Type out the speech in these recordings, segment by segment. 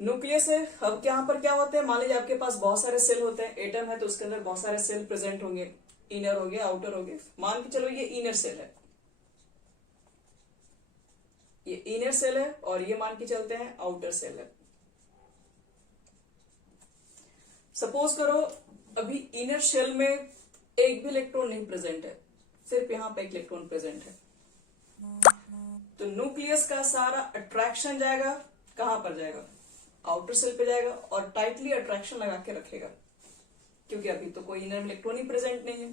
Nucleus है। अब यहाँ पर क्या होते हैं, मान लीजिए आपके पास बहुत सारे सेल होते हैं, एटम है तो उसके अंदर बहुत सारे सेल प्रेजेंट होंगे, इनर हो गया आउटर हो गया। मान के चलो ये इनर सेल है, ये इनर सेल है, और ये मान के चलते हैं आउटर सेल है। सपोज करो अभी इनर सेल में एक भी इलेक्ट्रॉन नहीं प्रेजेंट है, सिर्फ यहाँ पे एक इलेक्ट्रॉन प्रेजेंट है, तो न्यूक्लियस का सारा अट्रैक्शन जाएगा कहां पर जाएगा, आउटर सेल पे जाएगा, और टाइटली अट्रैक्शन लगा के रखेगा, क्योंकि अभी तो कोई इनर में इलेक्ट्रॉन ही प्रेजेंट नहीं है।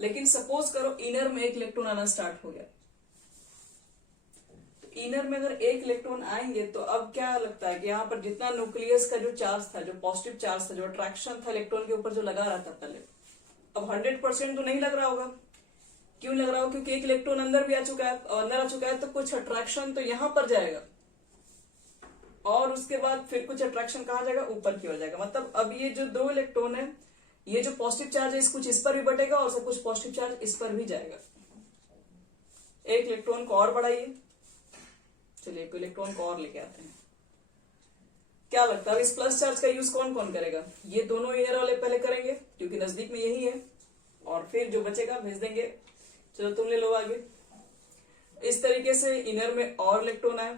लेकिन सपोज करो इनर में एक इलेक्ट्रॉन आना स्टार्ट हो गया, तो इनर में अगर एक इलेक्ट्रॉन आएंगे तो अब क्या लगता है कि यहाँ पर जितना न्यूक्लियस का जो चार्ज था, जो पॉजिटिव चार्ज था, जो अट्रैक्शन था इलेक्ट्रॉन के ऊपर जो लगा रहा था पहले, अब 100% तो नहीं लग रहा होगा। क्यों लग रहा हो, क्योंकि एक इलेक्ट्रॉन अंदर भी आ चुका है, अंदर आ चुका है तो कुछ अट्रैक्शन तो यहां पर जाएगा, और उसके बाद फिर कुछ अट्रैक्शन कहां जाएगा, ऊपर की ओर जाएगा। मतलब अब ये जो दो इलेक्ट्रॉन है, ये जो पॉजिटिव चार्ज है कुछ इस पर भी बटेगा और सब कुछ पॉजिटिव चार्ज इस पर भी जाएगा। एक इलेक्ट्रॉन को और बढ़ाइए, चलिए एक इलेक्ट्रॉन को और लेके आते हैं। क्या लगता है इस प्लस चार्ज का यूज कौन कौन करेगा, ये दोनों इनर वाले पहले करेंगे क्योंकि नजदीक में यही है, और फिर जो बचेगा भेज देंगे, चलो तुम ले लो आगे। इस तरीके से इनर में और इलेक्ट्रॉन आए,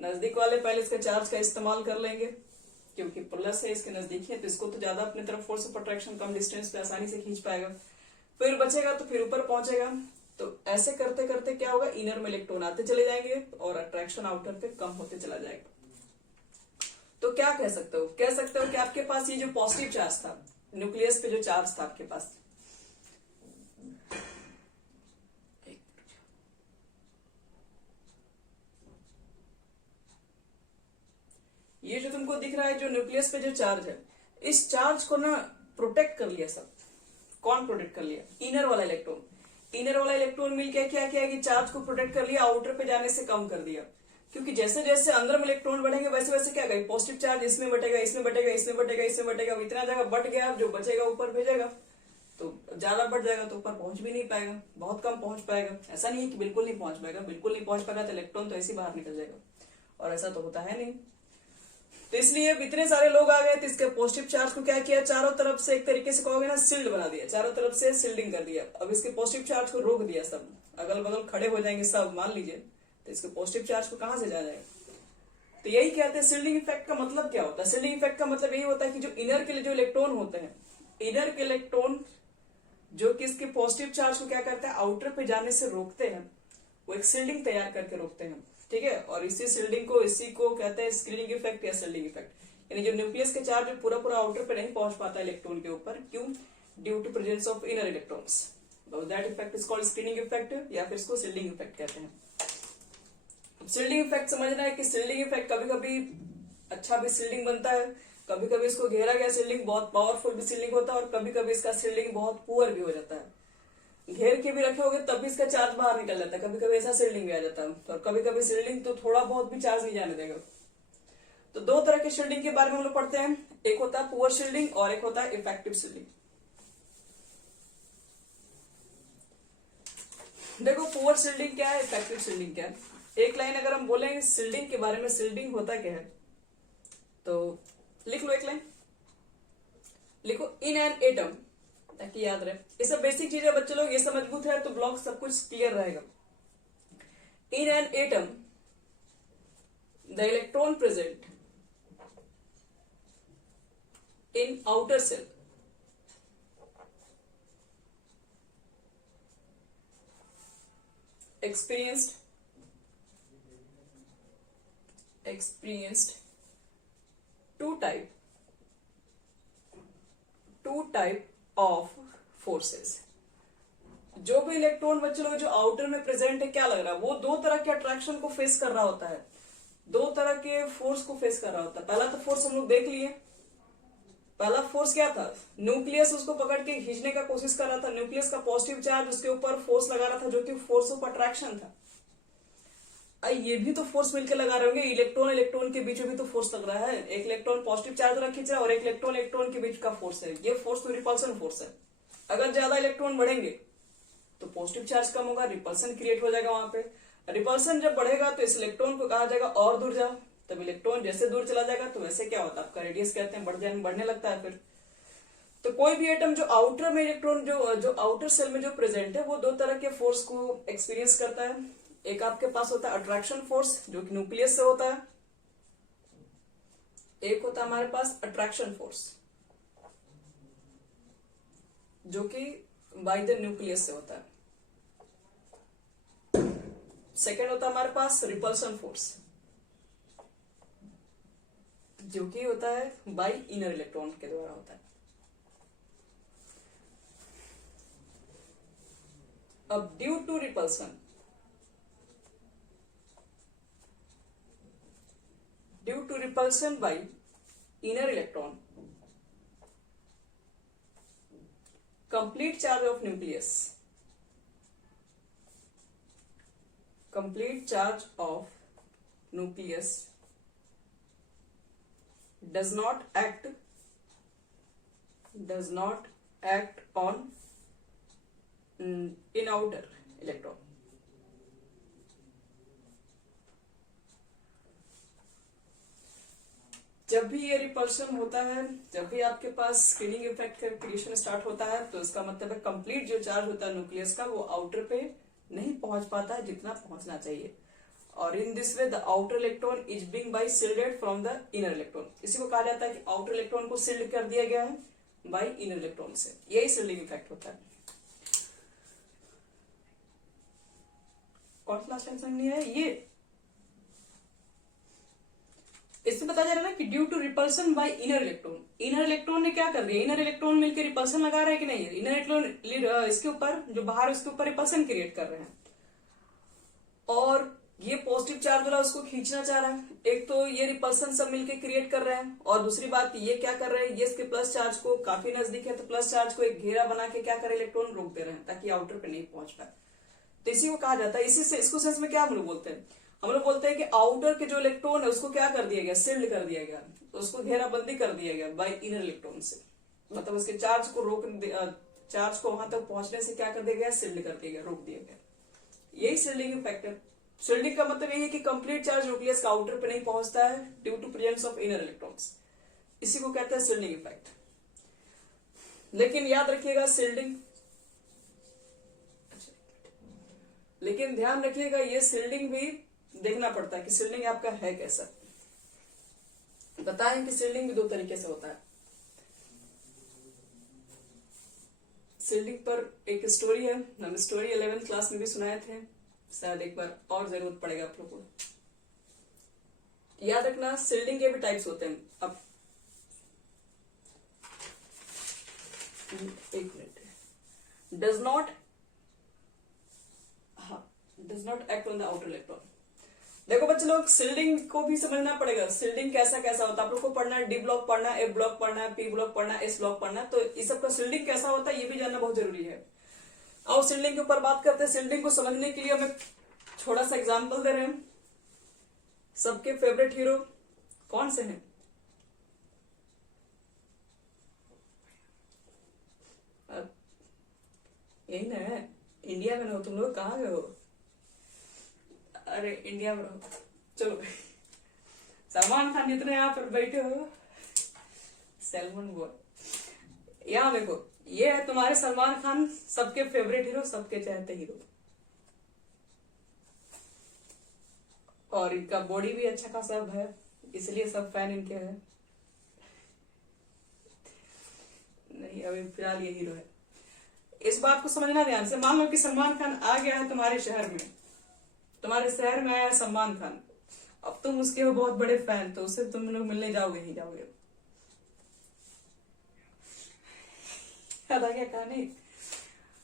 नजदीक वाले पहले इसका चार्ज का इस्तेमाल कर लेंगे, क्योंकि प्लस है इसके नजदीक है तो इसको तो ज्यादा अपनी तरफ force of attraction come distance पे आसानी से खींच पाएगा, फिर बचेगा तो फिर ऊपर पहुंचेगा। तो ऐसे करते करते क्या होगा, इनर में इलेक्ट्रॉन आते चले जाएंगे और अट्रैक्शन आउटर पे कम होते चला जाएगा। तो क्या कह सकते हो, कह सकते हो कि आपके पास ये जो पॉजिटिव चार्ज था, न्यूक्लियस पे जो चार्ज था आपके पास, ये जो तुमको दिख रहा है जो न्यूक्लियस पे जो चार्ज है, इस चार्ज को ना प्रोटेक्ट कर लिया सब। कौन प्रोटेक्ट कर लिया, इनर वाला इलेक्ट्रॉन। इनर वाला इलेक्ट्रॉन मिलकर क्या किया कि चार्ज को प्रोटेक्ट कर लिया, आउटर पे जाने से कम कर दिया। क्योंकि जैसे जैसे अंदर में इलेक्ट्रॉन बढ़ेंगे वैसे वैसे क्या गई, पॉजिटिव चार्ज इसमें बटेगा, इसमें बटेगा, इसमें बटेगा, इसमें बटेगा, इतना जगह बट गया, जो बचेगा ऊपर भेजेगा, तो ज्यादा बढ़ जाएगा तो ऊपर पहुंच भी नहीं पाएगा, बहुत कम पहुंच पाएगा। ऐसा नहीं है कि बिल्कुल नहीं पहुंच पाएगा, बिल्कुल नहीं पहुंच पाएगा तो इलेक्ट्रॉन तो ऐसे बाहर निकल जाएगा, और ऐसा तो होता है नहीं। तो इसलिए इतने सारे लोग आ गए तो इसके पॉजिटिव चार्ज को क्या किया, चारों तरफ से एक तरीके से कहोगे ना सील्ड बना दिया, चारों तरफ से सील्डिंग कर दिया। अब इसके पॉजिटिव चार्ज को रोक दिया, सब अगल बगल खड़े हो जाएंगे सब, मान लीजिए, तो इसके पॉजिटिव चार्ज को कहां से जाएगा। तो यही कहते हैं सील्डिंग इफेक्ट का मतलब क्या होता है। सील्डिंग इफेक्ट का मतलब यही होता है कि जो इनर के लिए जो इलेक्ट्रॉन होते हैं, इनर के इलेक्ट्रॉन जो कि इसके पॉजिटिव चार्ज को क्या करते हैं, आउटर पे जाने से रोकते हैं, वो एक सील्डिंग तैयार करके रोकते हैं, ठीक है। और इसी सील्डिंग को, इसी को कहते हैं स्क्रीनिंग इफेक्ट या सील्डिंग इफेक्ट। यानी जो न्यूक्लियस के चार्ज पूरा पूरा आउटर पे नहीं पहुंच पाता इलेक्ट्रॉन के ऊपर, क्यों, due to presence of inner electrons, that effect is called screening effect, या फिर इसको सील्डिंग इफेक्ट कहते हैं। सील्डिंग इफेक्ट समझना है कि सील्डिंग इफेक्ट कभी कभी अच्छा भी सील्डिंग बनता है, कभी कभी इसको घेरा गया सील्डिंग बहुत पावरफुल भी सील्डिंग होता है, और कभी कभी इसका सील्डिंग बहुत पुअर भी हो जाता है। घेर के भी रखे होगे तब भी इसका चार्ज बाहर निकल जाता है, कभी कभी ऐसा सील्डिंग भी आ जाता है, और कभी कभी सील्डिंग तो थोड़ा बहुत भी चार्ज नहीं जाने देगा। तो दो तरह के शील्डिंग के बारे में हम लोग पढ़ते हैं, एक होता है पुअर शील्डिंग और एक होता है इफेक्टिव शील्डिंग। देखो पुअर शील्डिंग क्या है, इफेक्टिव शील्डिंग क्या है। एक लाइन अगर हम बोलेंगे शील्डिंग के बारे में, शील्डिंग होता क्या है, तो लिख लो, एक लाइन लिखो, इन एन एटम, ताकि याद रहे। ये सब बेसिक चीजें बच्चे लोग, ये सब मजबूत है तो ब्लॉक सब कुछ क्लियर रहेगा। In an atom the electron present in outer shell experienced two type of forces। जो भी इलेक्ट्रॉन बच्चे लोग जो आउटर में प्रेजेंट है, क्या लग रहा है, वो दो तरह के अट्रैक्शन को फेस कर रहा होता है, दो तरह के फोर्स को फेस कर रहा होता है। पहला तो फोर्स हम लोग देख लिए, पहला फोर्स क्या था, न्यूक्लियस उसको पकड़ के खींचने का कोशिश कर रहा था, न्यूक्लियस का पॉजिटिव चार्ज उसके ऊपर फोर्स लगा रहा था, जो कि फोर्स ऑफ अट्रैक्शन था। ये भी तो फोर्स मिलकर लगा रहे होंगे, इलेक्ट्रॉन इलेक्ट्रॉन के बीच में भी तो फोर्स लग रहा है, एक इलेक्ट्रॉन पॉजिटिव चार्ज रख खींच रहा है और एक इलेक्ट्रॉन इलेक्ट्रॉन के बीच का फोर्स है, ये फोर्स तो रिपल्सन फोर्स है। अगर ज्यादा इलेक्ट्रॉन बढ़ेंगे तो पॉजिटिव चार्ज कम होगा, रिपल्सन क्रिएट हो जाएगा वहां पे। रिपल्सन जब बढ़ेगा तो इस इलेक्ट्रॉन को कहा जाएगा और दूर जाओ, तब इलेक्ट्रॉन जैसे दूर चला जाएगा तो वैसे क्या होता है, आपका रेडियस कहते हैं बढ़ने लगता है फिर। तो कोई भी एटम जो आउटर में इलेक्ट्रॉन जो आउटर सेल में जो प्रेजेंट है वो दो तरह के फोर्स को एक्सपीरियंस करता है। एक आपके पास होता है अट्रैक्शन फोर्स जो कि न्यूक्लियस से होता है, एक होता है हमारे पास अट्रैक्शन फोर्स जो कि बाय द न्यूक्लियस से होता है। सेकेंड होता है हमारे पास रिपल्सन फोर्स जो कि होता है बाय इनर इलेक्ट्रॉन के द्वारा होता है। अब due to repulsion by inner electron, complete charge of nucleus does not act on in outer electron। जब भी ये रिपल्शन होता है, जब भी आपके पास स्क्रीनिंग इफेक्ट का क्रिएशन स्टार्ट होता है, तो इसका मतलब है कंप्लीट जो चार्ज होता है न्यूक्लियस का वो आउटर पे नहीं पहुंच पाता है जितना पहुंचना चाहिए। और in this way the outer electron is being by shielded from the inner electron. इसी को कहा जाता है कि आउटर इलेक्ट्रॉन को शिल्ड कर दिया गया है बाय इनर इलेक्ट्रॉन से। यही शिल्डिंग इफेक्ट होता है। कौन सा लास्ट टेंशन नहीं है ये, इसमें बताया जा रहा है ना कि due to repulsion by inner electron ने क्या कर दिया, इनर इलेक्ट्रॉन मिलकर रिपल्सन लगा रहा है कि नहीं, इनर इलेक्ट्रॉन इसके ऊपर जो बाहर उसके ऊपर रिपल्सन क्रिएट कर रहे हैं और ये पॉजिटिव चार्ज वाला उसको खींचना चाह रहा है। एक तो ये रिपल्सन सब मिलकर क्रिएट कर रहे हैं और दूसरी बात ये क्या कर रहे हैं, ये इसके प्लस चार्ज को काफी नजदीक है तो प्लस चार्ज को एक घेरा बना के क्या करे इलेक्ट्रॉन रोक दे रहे हैं ताकि आउटर पे नहीं पहुंच पाए। तो इसी को कहा जाता है, इसी से इसको सेंस में क्या हम लोग बोलते हैं, हम लोग बोलते हैं कि आउटर के जो इलेक्ट्रॉन है उसको क्या कर दिया गया, शिल्ड कर दिया गया, उसको घेराबंदी कर दिया गया बाय इनर इलेक्ट्रॉन से। मतलब उसके चार्ज को चार्ज को वहां तक पहुंचने से क्या कर दिया गया, शिल्ड कर दिया गया, रोक दिया गया। यही शिल्डिंग इफेक्ट है। शिल्डिंग का मतलब यही है कि कंप्लीट चार्ज न्यूक्लियस का आउटर पे नहीं पहुंचता है due to presence of inner electrons. इसी को कहते हैं शिल्डिंग इफेक्ट। लेकिन याद रखिएगा शिल्डिंग, लेकिन ध्यान रखिएगा ये शिल्डिंग भी देखना पड़ता है कि शिल्डिंग आपका है कैसा। बताएं कि शिल्डिंग भी दो तरीके से होता है। शिल्डिंग पर एक स्टोरी है, हम स्टोरी 11th क्लास में भी सुनाए थे, शायद एक बार और जरूरत पड़ेगा आप लोगों को। याद रखना शिल्डिंग के भी टाइप्स होते हैं। अब एक minute, does not act on the outer electron. देखो बच्चे लोग शिल्डिंग को भी समझना पड़ेगा, शिल्डिंग कैसा कैसा होता है। आप लोग को पढ़ना है, डी ब्लॉक पढ़ना है, एफ ब्लॉक पढ़ना है, पी ब्लॉक पढ़ना है, एस ब्लॉक पढ़ना है, तो इस सब का शिल्डिंग कैसा होता है ये भी जानना बहुत जरूरी है। आओ शिल्डिंग के ऊपर बात करते हैं। शिल्डिंग को समझने के लिए हमें थोड़ा सा एग्जाम्पल दे रहे हैं। सबके फेवरेट हीरो कौन से हैं? यही ना, इंडिया में हो तुम लोग, कहाँ गए हो? अरे इंडिया में रहो, चलो सलमान खान जितने यहाँ पर बैठे हो, सलमान बॉय यहाँ देखो, ये है तुम्हारे सलमान खान, सबके फेवरेट हीरो, सबके चाहते हीरो। और इनका बॉडी भी अच्छा खासा है, इसलिए सब फैन इनके हैं। नहीं अभी फिलहाल ये हीरो है। इस बात को समझना ध्यान से। मान लो कि सलमान खान आ गया है तुम्हारे शहर में, तुम्हारे शहर में आया सलमान खान, अब तुम उसके हो बहुत बड़े फैन, तो उससे तुम लोग मिलने जाओगे ही जाओगे। याद आ गया कहानी?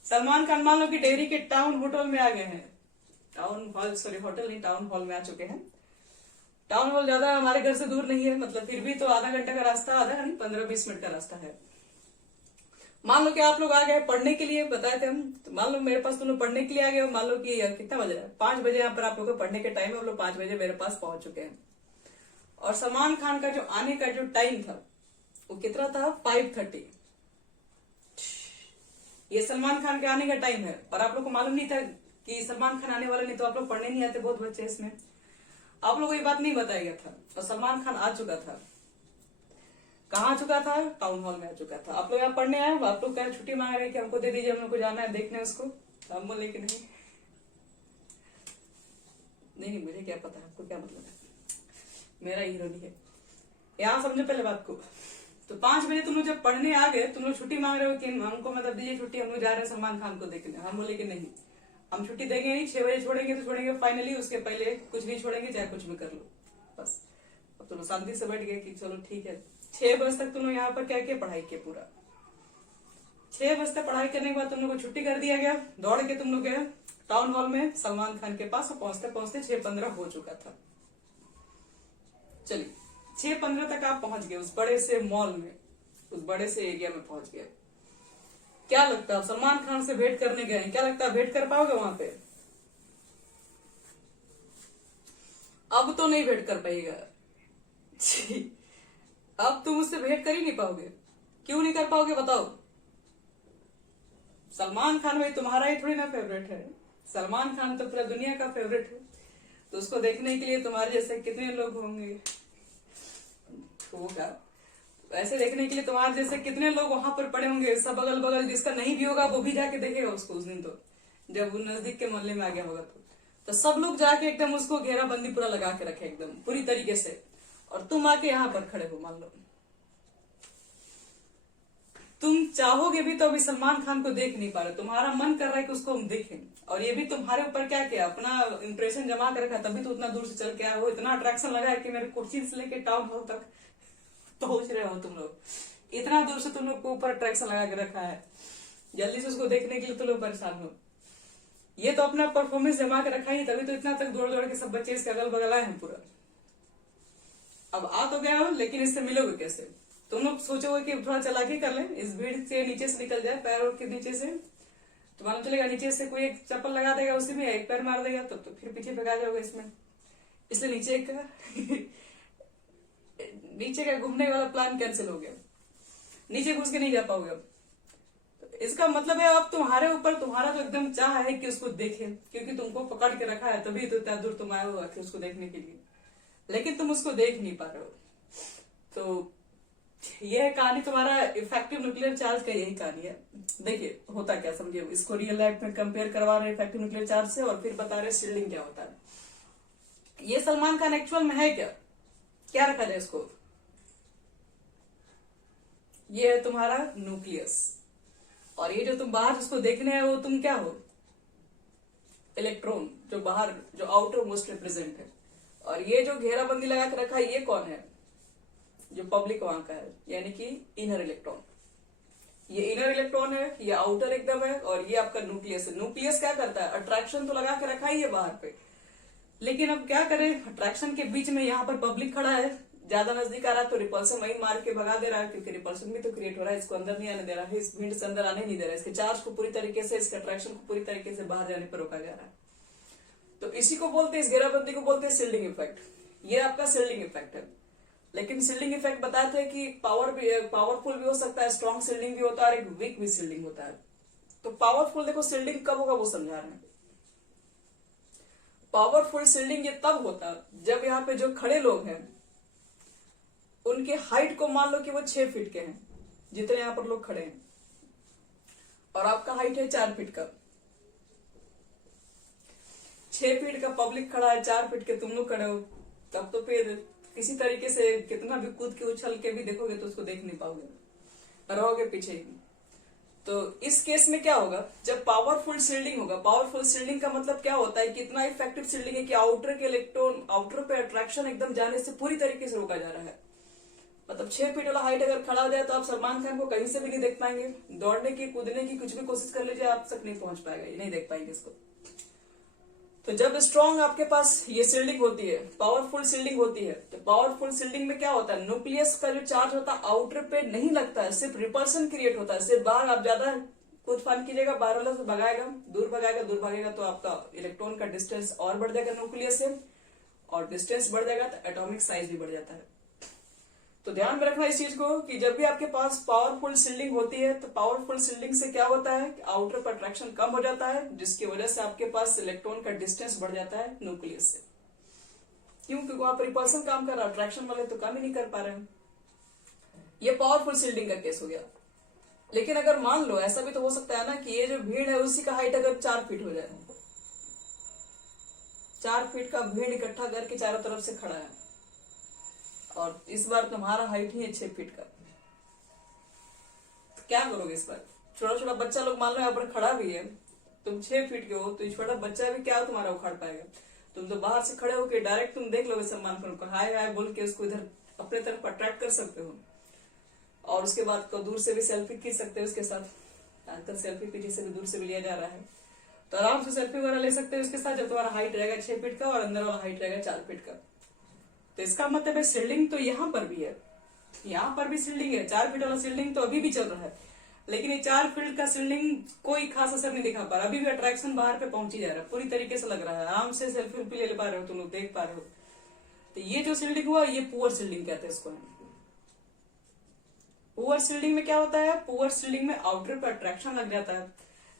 सलमान खान मान लो कि डेहरी के टाउन होटल में आ गए हैं, टाउन हॉल, सॉरी होटल नहीं, टाउन हॉल में आ चुके हैं। टाउन हॉल ज्यादा हमारे घर से दूर नहीं है, मतलब फिर भी तो आधा घंटे का रास्ता, आधा नहीं 15-20 मिनट का रास्ता है। मान लो कि आप लोग आ गए पढ़ने के लिए, बताए थे हम, तो मान लो मेरे पास तुम लोग पढ़ने के लिए आ गए हो। मान लो कि कितना बज रहा है, 5 बजे यहाँ पर आप लोग पढ़ने के टाइम है, आप लोग 5 बजे मेरे पास पहुंच चुके हैं। और सलमान खान का जो आने का जो टाइम था वो कितना था, 5:30। ये सलमान खान के आने का टाइम है और आप लोग को मालूम नहीं था कि सलमान खान आने वाला, नहीं तो आप लोग पढ़ने नहीं आते बहुत बच्चे इसमें। आप लोगों को ये बात नहीं बताया गया था, और सलमान खान आ चुका था। कहाँ आ चुका था? टाउन हॉल में आ चुका था। आप लोग यहाँ पढ़ने आए, आप लोग कह छुट्टी मांग रहे हैं कि हमको दे दीजिए, हम लोग को जाना है देखने उसको। हम बोले कि नहीं नहीं, मुझे क्या पता आपको क्या मतलब है, मेरा हीरो नहीं है। यहाँ समझो पहले बात को। तो 5 बजे तुम लोग जब पढ़ने आ गए, तुम लोग छुट्टी मांग रहे हो कि हमको मतलब दीजिए छुट्टी, हम लोग जा रहे हैं सलमान खान को देखने। हम बोले कि नहीं, हम छुट्टी देंगे नहीं, 6 बजे छोड़ेंगे तो छोड़ेंगे फाइनली, उसके पहले कुछ भी छोड़ेंगे, चाहे कुछ भी कर लो बस। अब तुम लोग शांति से बैठ गए कि चलो ठीक है। 6 बजे तक तुम लोग यहाँ पर क्या किया, पढ़ाई किया पूरा। 6 बजे तक पढ़ाई करने के बाद तुम लोग को छुट्टी कर दिया गया। दौड़ के तुम लोग गए टाउन हॉल में सलमान खान के पास, और पहुंचते पहुंचते 6:15 हो चुका था। चलिए 6:15 तक आप पहुंच गए उस बड़े से मॉल में, उस बड़े से एरिया में पहुंच गए। क्या लगता है सलमान खान से भेंट करने गए, क्या लगता है भेंट कर पाओगे वहां पे? अब तो नहीं भेंट कर पाएगा। अब तुम उससे भेंट कर ही नहीं पाओगे। क्यों नहीं कर पाओगे बताओ? सलमान खान भाई तुम्हारा ही थोड़ी ना फेवरेट है, सलमान खान तो पूरा दुनिया का फेवरेट है। तो उसको देखने के लिए तुम्हारे जैसे कितने लोग होंगे, होगा ऐसे देखने के लिए तुम्हारे जैसे कितने लोग वहां पर पड़े होंगे, सब अगल बगल। जिसका नहीं भी होगा वो भी जाके देखेगा उसको उस दिन, तो जब वो नजदीक के मोहल्ले में आ गया होगा तो सब लोग जाके एकदम उसको घेराबंदी पूरा लगा के रखे एकदम पूरी तरीके से। और तुम आके यहाँ पर खड़े हो, मान लो तुम चाहोगे भी तो अभी सलमान खान को देख नहीं पा रहे, तुम्हारा मन कर रहा है कि उसको हम देखें। और ये भी तुम्हारे ऊपर क्या किया, अपना इंप्रेशन जमा कर रखा, तभी तो उतना दूर से चल के आए हो, इतना अट्रैक्शन लगा है कि मेरे कोची से लेके टाउन हॉल तक पहुंच रहे हो तुम लोग। इतना दूर से तुम लोग को ऊपर अट्रैक्शन लगा के रखा है, जल्दी से उसको देखने के लिए तुम लोग परेशान हो। ये तो अपना परफॉर्मेंस जमा के रखा ही, तभी तो इतना तक दौड़ दौड़ के सब बच्चे इसके अगल बगल आए हैं पूरा। अब आ तो गया हो, लेकिन इससे मिलोगे कैसे? तुम लोग सोचोगे कि थोड़ा चालाकी कर लें, इस भीड़ से नीचे से निकल जाए, पैरों के नीचे से, तो मालूम चलेगा नीचे से कोई एक चप्पल लगा देगा, उसी में एक पैर मार देगा, तो फिर पीछे भगा जाओगे इसमें। इसलिए नीचे का घूमने वाला प्लान कैंसिल हो गया, नीचे घुस के नहीं जा पाओगे अब। तो इसका मतलब है अब तुम्हारे ऊपर तुम्हारा तो एकदम चाह है कि उसको देखे, क्योंकि तुमको पकड़ के रखा है, तभी तो इतना दूर तुम आए हो कि उसको देखने के लिए, लेकिन तुम उसको देख नहीं पा रहे हो। तो यह है कहानी तुम्हारा इफेक्टिव न्यूक्लियर चार्ज का, यही कहानी है। देखिए होता क्या, समझिए इसको रियल लाइफ में कंपेयर करवा रहे इफेक्टिव न्यूक्लियर चार्ज से, और फिर बता रहे शील्डिंग क्या होता है। ये सलमान खान एक्चुअल में है क्या रखा जाए इसको? ये है तुम्हारा न्यूक्लियस, और ये जो तुम बाहर जिसको देखने है वो तुम क्या हो? इलेक्ट्रॉन, जो बाहर जो आउटर मोस्ट रिप्रेजेंट है। और ये जो घेराबंदी लगा के रखा है ये कौन है? जो पब्लिक वहां का है, यानी कि इनर इलेक्ट्रॉन। ये इनर इलेक्ट्रॉन है, ये आउटर एकदम है, और ये आपका न्यूक्लियस है। न्यूक्लियस क्या करता है? अट्रैक्शन तो लगा के रखा ही है बाहर पे, लेकिन अब क्या करें, अट्रैक्शन के बीच में यहाँ पर पब्लिक खड़ा है, ज्यादा नजदीक आ रहा है तो रिपल्सन वही मार के भगा दे रहा है, क्योंकि रिपल्सन भी तो क्रिएट हो रहा है, इसको अंदर नहीं आने दे रहा है, इस भीड़ से अंदर आने नहीं दे रहा है, इसके चार्ज को पूरी तरीके से, इसके अट्रैक्शन को पूरी तरीके से बाहर जाने पर रोका जा रहा है। तो इसी को बोलते हैं, इस घेराबंदी को बोलते हैं शील्डिंग इफेक्ट। ये आपका शील्डिंग इफेक्ट है। लेकिन शील्डिंग इफेक्ट बताए थे कि पावरफुल भी हो सकता है, स्ट्रॉन्ग शील्डिंग भी होता है, और एक वीक भी शील्डिंग होता है। तो पावरफुल देखो शील्डिंग कब होगा वो समझा रहे हैं। पावरफुल शील्डिंग ये तब होता है जब यहाँ पे जो खड़े लोग हैं उनके हाइट को मान लो कि वो 6 फीट के हैं, जितने यहाँ पर लोग खड़े हैं, और आपका हाइट है 4 फीट का। 6 फीट का पब्लिक खड़ा है, 4 फीट के तुम लोग खड़े हो, तब तो फिर किसी तरीके से कितना भी कूद के उछल के भी देखोगे तो उसको देख नहीं पाओगे, रहोगे पीछे ही। तो इस केस में क्या होगा, जब पावरफुल शील्डिंग होगा, पावरफुल शील्डिंग का मतलब क्या होता है कि इतना इफेक्टिव शील्डिंग है कि आउटर के इलेक्ट्रॉन, आउटर पे अट्रैक्शन एकदम जाने से पूरी तरीके से रोका जा रहा है। मतलब 6 फीट वाला हाइट अगर खड़ा हो जाए तो आप सलमान खान को कहीं से भी नहीं देख पाएंगे, दौड़ने की कूदने की कुछ भी कोशिश कर लीजिए आप तक नहीं पहुंच पाएगा, ये नहीं देख पाएंगे इसको। तो जब स्ट्रॉन्ग आपके पास ये शील्डिंग होती है, पावरफुल शील्डिंग होती है, तो पावरफुल शील्डिंग में क्या होता है, न्यूक्लियस का जो चार्ज होता है आउटर पे नहीं लगता है, सिर्फ रिपल्सन क्रिएट होता है, सिर्फ बाहर आप ज्यादा कूद फान कीजिएगा, बाहर वाला से भगाएगा, दूर भागेगा तो आपका इलेक्ट्रॉन का डिस्टेंस और बढ़ जाएगा न्यूक्लियस से, और डिस्टेंस बढ़ जाएगा तो एटॉमिक साइज भी बढ़ जाता है। तो ध्यान में रखना इस चीज को कि जब भी आपके पास पावरफुल शील्डिंग होती है तो पावरफुल शील्डिंग से क्या होता है, आउटर पर अट्रैक्शन कम हो जाता है, जिसकी वजह से आपके पास इलेक्ट्रॉन का डिस्टेंस बढ़ जाता है न्यूक्लियस से। क्यों? क्योंकि वहां पर रिपल्सन काम कर रहा है, अट्रैक्शन वाले तो काम ही नहीं कर पा रहे हैं। ये पावरफुल शील्डिंग का केस हो गया। लेकिन अगर मान लो ऐसा भी तो हो सकता है ना कि ये जो भीड़ है उसी का हाइट अगर 4 फीट हो जाए, 4 फीट का भीड़ इकट्ठा करके चारों तरफ से खड़ा है, और इस बार तुम्हारा हाइट ही है 6 फीट का, तो क्या करोगे इस बार? छोटा छोटा बच्चा लोग मान लो यहाँ पर खड़ा भी है, तुम 6 फीट के हो, तो छोटा बच्चा भी क्या तुम्हारा उखाड़ पाएगा? तुम तो बाहर से खड़े होके डायरेक्ट तुम देख लोगे सलमान खान को, हाय हाय बोल के उसको इधर अपने तरफ अट्रैक्ट कर सकते हो, और उसके बाद को दूर से भी सेल्फी खींच सकते हो उसके साथ। आजकल सेल्फी पीछे से भी दूर से भी लिया जा रहा है, तो आराम से सेल्फी वगैरह ले सकते हो उसके साथ, जब तुम्हारा हाइट रहेगा 6 फीट का और अंदर वाला हाइट रहेगा 4 फीट का। तो इसका मतलब है शील्डिंग तो यहाँ पर भी है, यहाँ पर भी शील्डिंग है। 4 फीट वाला शील्डिंग तो अभी भी चल रहा है, लेकिन ये 4 फीट का शील्डिंग कोई खास असर नहीं दिखा पा रहा, अभी भी अट्रैक्शन बाहर पे पहुंची जा रहा है, पूरी तरीके से लग रहा है, आराम से सेल्फी ले पा रहे हो, तुम लोग देख पा रहे हो। तो ये जो शील्डिंग हुआ ये पुअर शील्डिंग कहते हैं इसको। पुअर शील्डिंग में क्या होता है? पुअर शील्डिंग में आउटर पर अट्रैक्शन लग जाता है,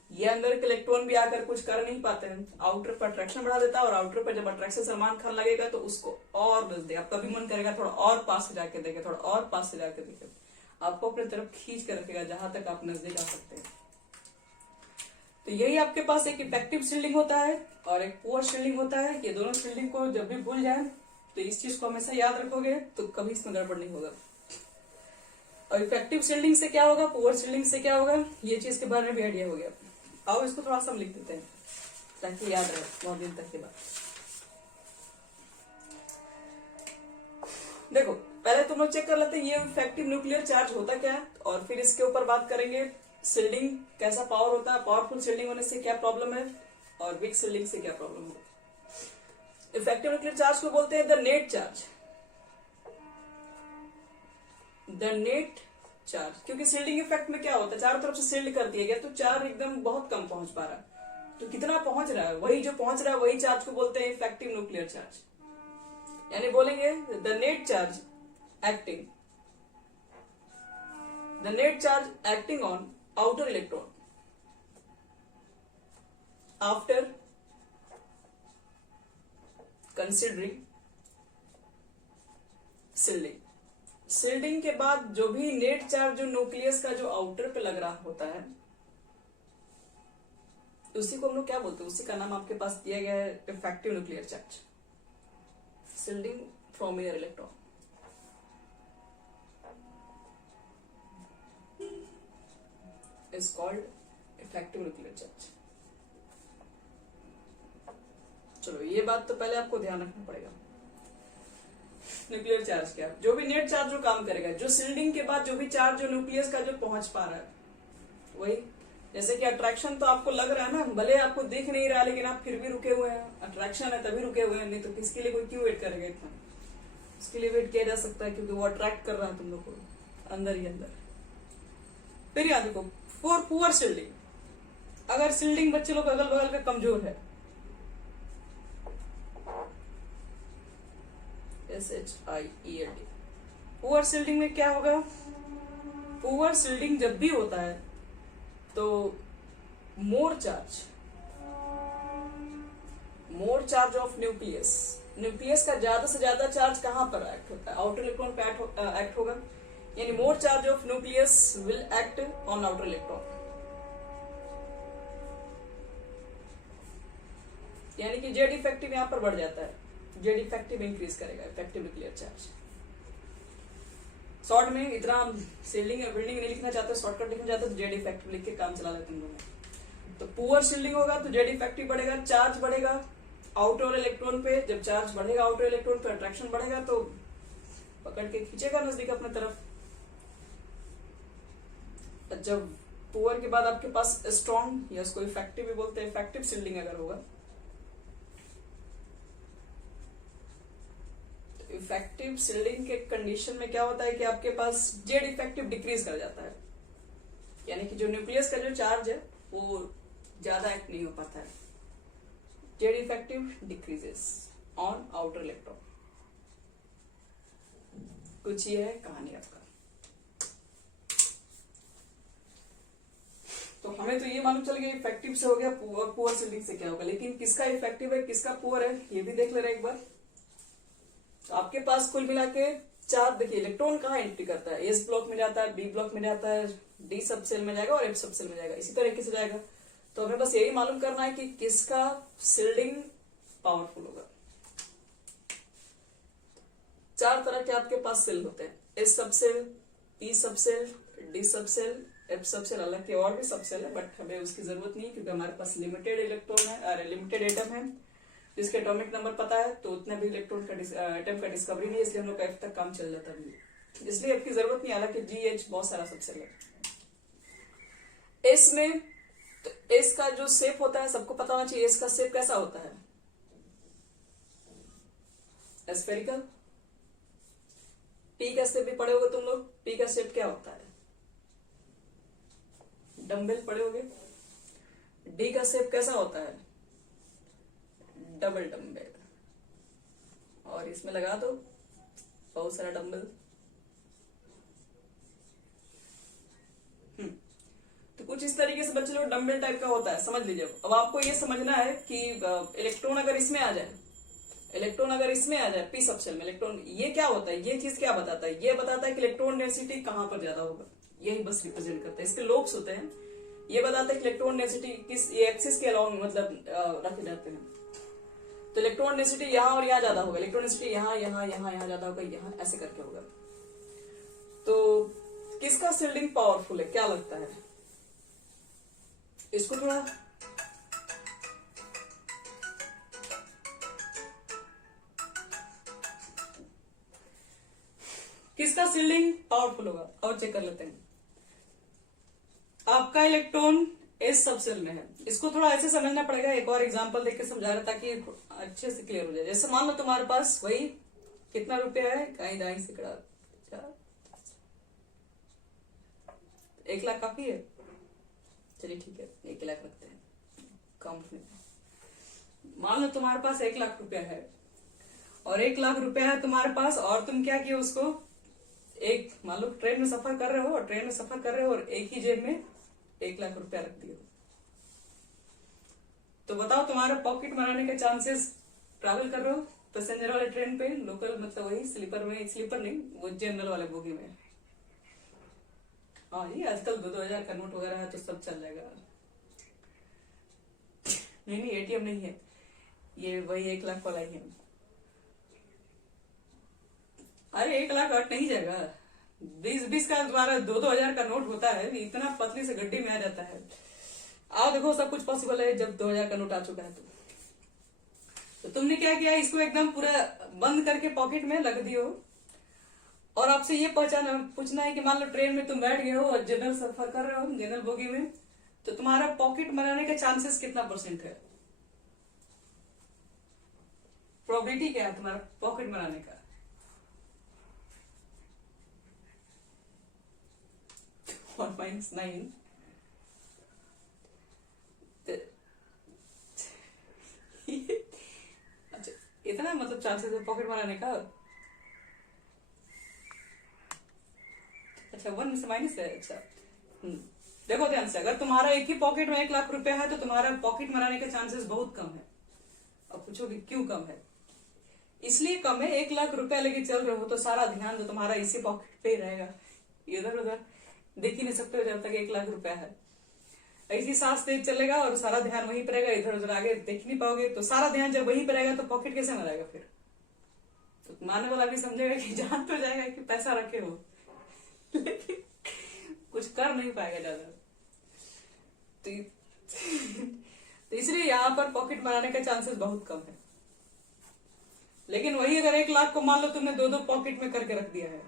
ये अंदर के इलेक्ट्रॉन भी आकर कुछ कर नहीं पाते हैं, आउटर पर अट्रैक्शन बढ़ा देता है, और आउटर पर जब अट्रैक्शन सलमान खान लगेगा तो उसको और नजदीक देगा, आपका भी मन करेगा थोड़ा और पास से जाके देखे, थोड़ा और पास से जाके देखे, आपको अपने तरफ खींच कर रखेगा जहां तक आप नजदीक आ सकते हैं। तो यही आपके पास एक इफेक्टिव शील्डिंग होता है और एक पुअर शील्डिंग होता है। ये दोनों शील्डिंग को जब भी भूल जाए तो इस चीज को हमेशा याद रखोगे तो कभी इसमें गड़बड़ नहीं होगा। और इफेक्टिव शील्डिंग से क्या होगा, पुअर शील्डिंग से क्या होगा, ये चीज के बारे में भी आइडिया हो गया। आओ इसको थोड़ा सा हम लिख देते हैं ताकि याद रहे बहुत दिन तक के बाद। देखो पहले तुम लोग चेक कर लेते हैं ये इफेक्टिव न्यूक्लियर चार्ज होता क्या है, और फिर इसके ऊपर बात करेंगे शील्डिंग कैसा पावर होता है, पावरफुल शील्डिंग होने से क्या प्रॉब्लम है, और वीक शील्डिंग से क्या प्रॉब्लम है। इफेक्टिव न्यूक्लियर चार्ज को बोलते हैं the net charge, the net charge, क्योंकि शील्डिंग इफेक्ट में क्या होता है, चारों तरफ से शील्ड कर दिया गया तो चार्ज एकदम बहुत कम पहुंच पा रहा है, तो कितना पहुंच रहा है, वही जो पहुंच रहा है वही चार्ज को बोलते हैं इफेक्टिव न्यूक्लियर चार्ज। यानी बोलेंगे the net charge acting, the net charge acting on outer electron after considering shielding. Shielding के बाद जो भी नेट चार्ज जो न्यूक्लियस का जो आउटर पे लग रहा होता है उसी को हम लोग क्या बोलते हैं, उसी का नाम आपके पास दिया गया है effective nuclear charge. Shielding from air electron is called effective nuclear charge। चलो ये बात तो पहले आपको ध्यान रखना पड़ेगा। न्यूक्लियर चार्ज क्या है, जो भी नेट चार्ज जो काम करेगा, जो शील्डिंग के बाद जो भी चार्ज जो न्यूक्लियस का जो पहुंच पा रहा है वही, जैसे कि अट्रैक्शन तो आपको लग रहा है ना, भले आपको दिख नहीं रहा लेकिन आप फिर भी रुके हुए हैं, अट्रैक्शन है तभी रुके हुए हैं, नहीं तो किसके लिए कोई क्यों वेट करेगा इतना। इसके लिए वेट किया जा सकता है क्योंकि वो अट्रैक्ट कर रहा है तुम लोग को अंदर ही अंदर। फिर याद रखो फॉर पुअर शील्डिंग, अगर शील्डिंग बच्चे लोग अगल बगल का कमजोर है, SHIELD, पुअर शील्डिंग में क्या होगा, पुअर शील्डिंग जब भी होता है तो मोर चार्ज ऑफ न्यूक्लियस, न्यूक्लियस का ज्यादा से ज्यादा चार्ज कहां पर एक्ट होता है, आउटर इलेक्ट्रॉन पे एक्ट होगा, यानी मोर charge of nucleus will act on outer electron, यानी कि जेड इफेक्टिव यहां पर बढ़ जाता है, जेड इफेक्टिव इंक्रीज करेगा इफेक्टिव न्यूक्लियर चार्ज। शॉर्ट में इतना शील्डिंग या बिल्डिंग नहीं लिखना चाहते, शॉर्टकट लिखना चाहते तो जेड इफेक्टिव लिख के काम चला लेते हैं लोग। तो पुअर शील्डिंग होगा तो जेड इफेक्टिव बढ़ेगा, चार्ज बढ़ेगा आउटर इलेक्ट्रॉन पे, जब चार्ज बढ़ेगा आउटर इलेक्ट्रॉन पे अट्रैक्शन बढ़ेगा तो पकड़ के खींचेगा नजदीक अपने तरफ। जब पुअर के बाद आपके पास स्ट्रॉन्ग या उसको इफेक्टिव भी बोलते हैं, इफेक्टिव शील्डिंग अगर होगा, इफेक्टिव शील्डिंग के कंडीशन में क्या होता है कि आपके पास जेड इफेक्टिव डिक्रीज कर जाता है, यानी कि जो न्यूक्लियस का जो चार्ज है वो ज्यादा एक्ट नहीं हो पाता है, Z effective decreases on outer electron. कुछ ये है कहानी आपका। तो हमें तो ये मालूम चल गया इफेक्टिव से हो गया, पुअर शील्डिंग से क्या होगा, लेकिन किसका इफेक्टिव है किसका पुअर है ये भी देख ले रहे एक बार। आपके पास कुल मिला के 4, देखिए इलेक्ट्रॉन कहाँ एंट्री करता है, एस ब्लॉक में जाता है, बी ब्लॉक में जाता है, डी सब सेल में जाएगा और एफ सब सेल में जाएगा, इसी तरीके से जाएगा। तो हमें बस यही मालूम करना है कि किसका शील्डिंग पावरफुल होगा। 4 तरह के आपके पास सेल होते हैं, एस सब सेल, पी सब सेल, डी सब सेल, एफ सब सेल, अलग के और भी सब सेल है, बट हमें उसकी जरूरत नहीं है क्योंकि हमारे पास लिमिटेड इलेक्ट्रॉन है, लिमिटेड एटम है जिसके एटॉमिक नंबर पता है, तो उतना भी इलेक्ट्रॉन का एटम का डिस्कवरी नहीं है, इसलिए हम लोग का एफ तक काम चल जाता है, इसलिए एफ की जरूरत नहीं। हालांकि जी एच बहुत सारा सब सेल है। एस में तो एस का जो शेप होता है सबको पता होना चाहिए, एस का शेप कैसा होता है, स्फेरिकल। पी का शेप भी पढ़े होगे तुम लोग, पी का शेप क्या होता है, डम्बेल पढ़े होगे। डी का शेप कैसा होता है, डबल डम्बेल, और इसमें लगा दो बहुत सारा डम्बल। तो कुछ इस तरीके से बच्चे लोग डम्बेल टाइप का होता है, समझ लीजिए। अब आपको ये समझना है कि इलेक्ट्रॉन अगर इसमें आ जाए, पी सब सेल में इलेक्ट्रॉन, ये क्या होता है, ये चीज क्या बताता है, ये बताता है कि इलेक्ट्रॉन डेंसिटी कहां पर ज्यादा होगा, यही बस रिप्रेजेंट करता है। इसके लोब्स होते हैं, ये बताते हैं कि इलेक्ट्रॉन डेंसिटी किस एक्सिस के अलाउंग मतलब रखे जाते हैं। तो इलेक्ट्रॉन डेंसिटी यहाँ और यहाँ ज्यादा होगा, इलेक्ट्रॉन डेंसिटी यहाँ यहाँ यहाँ यहाँ ज्यादा होगा, यहाँ ऐसे करके होगा। तो किसका शील्डिंग पावरफुल है, क्या लगता है, इसको थोड़ा किसका शील्डिंग पावरफुल होगा और चेक कर लेते हैं। आपका इलेक्ट्रॉन एस सब सेल में है, इसको थोड़ा ऐसे समझना पड़ेगा, एक और एग्जांपल देख के समझा रहा ताकि अच्छे से क्लियर हो जाए। जैसे मान लो तुम्हारे पास वही कितना रुपया है, कहीं दाई सिकड़ा 1 लाख काफी है, चलिए ठीक है 1 लाख रखते हैं काउंट में। मान लो तुम्हारे पास 1 लाख रुपया है और 1 लाख रुपया है तुम्हारे पास, और तुम क्या किए उसको, एक मान लो ट्रेन में सफर कर रहे हो और एक ही जेब में 1 लाख रुपया रख दिए, तो बताओ तुम्हारा पॉकेट बनाने के चांसेस, ट्रैवल कर रहे हो पैसेंजर वाले ट्रेन पे, लोकल मतलब वही स्लीपर में, स्लीपर नहीं वो जनरल वाले बोगी में। हाँ ये आजकल 2-2 हजार का नोट वगैरह है तो सब चल जाएगा। नहीं एटीएम नहीं है ये, वही 1 लाख वाला ही है। अरे 1 लाख अट नहीं जाएगा, 20-20 का द्वारा 2-2 हजार का नोट होता है, इतना पतली से गड्डी में आ जाता है। आओ देखो सब कुछ पॉसिबल है जब 2 हजार का नोट आ चुका है। तो तुमने क्या किया, इसको एकदम पूरा बंद करके पॉकेट में रख दियो, और आपसे ये पूछना है कि मान लो ट्रेन में तुम बैठ गए हो और जनरल सफर कर रहे हो, जनरल बोगी में, तो तुम्हारा पॉकेट बनाने के चांसेस कितना % है, प्रोबेबिलिटी क्या है तुम्हारा पॉकेट बनाने का। 1-9 अच्छा इतना मतलब चांसेस है पॉकेट बनाने का। अच्छा 1 से माइनस है। अच्छा देखो ध्यान से, अगर तुम्हारा एक ही पॉकेट में 1 लाख रुपया है तो तुम्हारा पॉकेट बनाने के चांसेस बहुत कम है। अब पूछोगे क्यों कम है, इसलिए कम है 1 लाख रुपया लेके चल रहे हो तो सारा ध्यान तो तुम्हारा इसी पॉकेट पे ही रहेगा, इधर उधर देख ही नहीं सकते हो जब तक 1 लाख रुपया है। ऐसी सांस तेज चलेगा और सारा ध्यान वहीं पर रहेगा, इधर उधर आगे देख नहीं पाओगे, तो सारा ध्यान जब वहीं पर रहेगा तो पॉकेट कैसे में रहेगा फिर। तो मानने वाला भी समझेगा कि जान तो जाएगा कि पैसा रखे हो लेकिन कुछ कर नहीं पाएगा ज्यादा। तो इसलिए यहाँ पर पॉकेट बनाने का चांसेस बहुत कम है। लेकिन वही अगर 1 लाख को मान लो तुमने 2-2 पॉकेट में करके रख दिया है,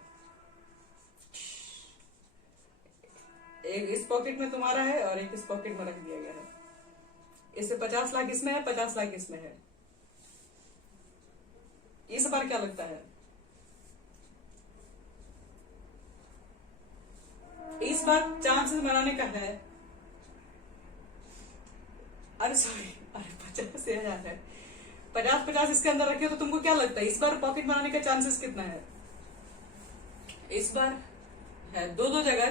एक इस पॉकेट में तुम्हारा है और एक इस पॉकेट में रख दिया गया है, इससे 50 लाख इसमें है, 50 लाख इसमें है, इस बार क्या लगता है, इस बार चांसेस बनाने का है, अरे सॉरी अरे 50,000 है, 50-50 इसके अंदर रखे हो तो तुमको क्या लगता है इस बार पॉकेट बनाने का चांसेस कितना है। इस बार है 2-2 जगह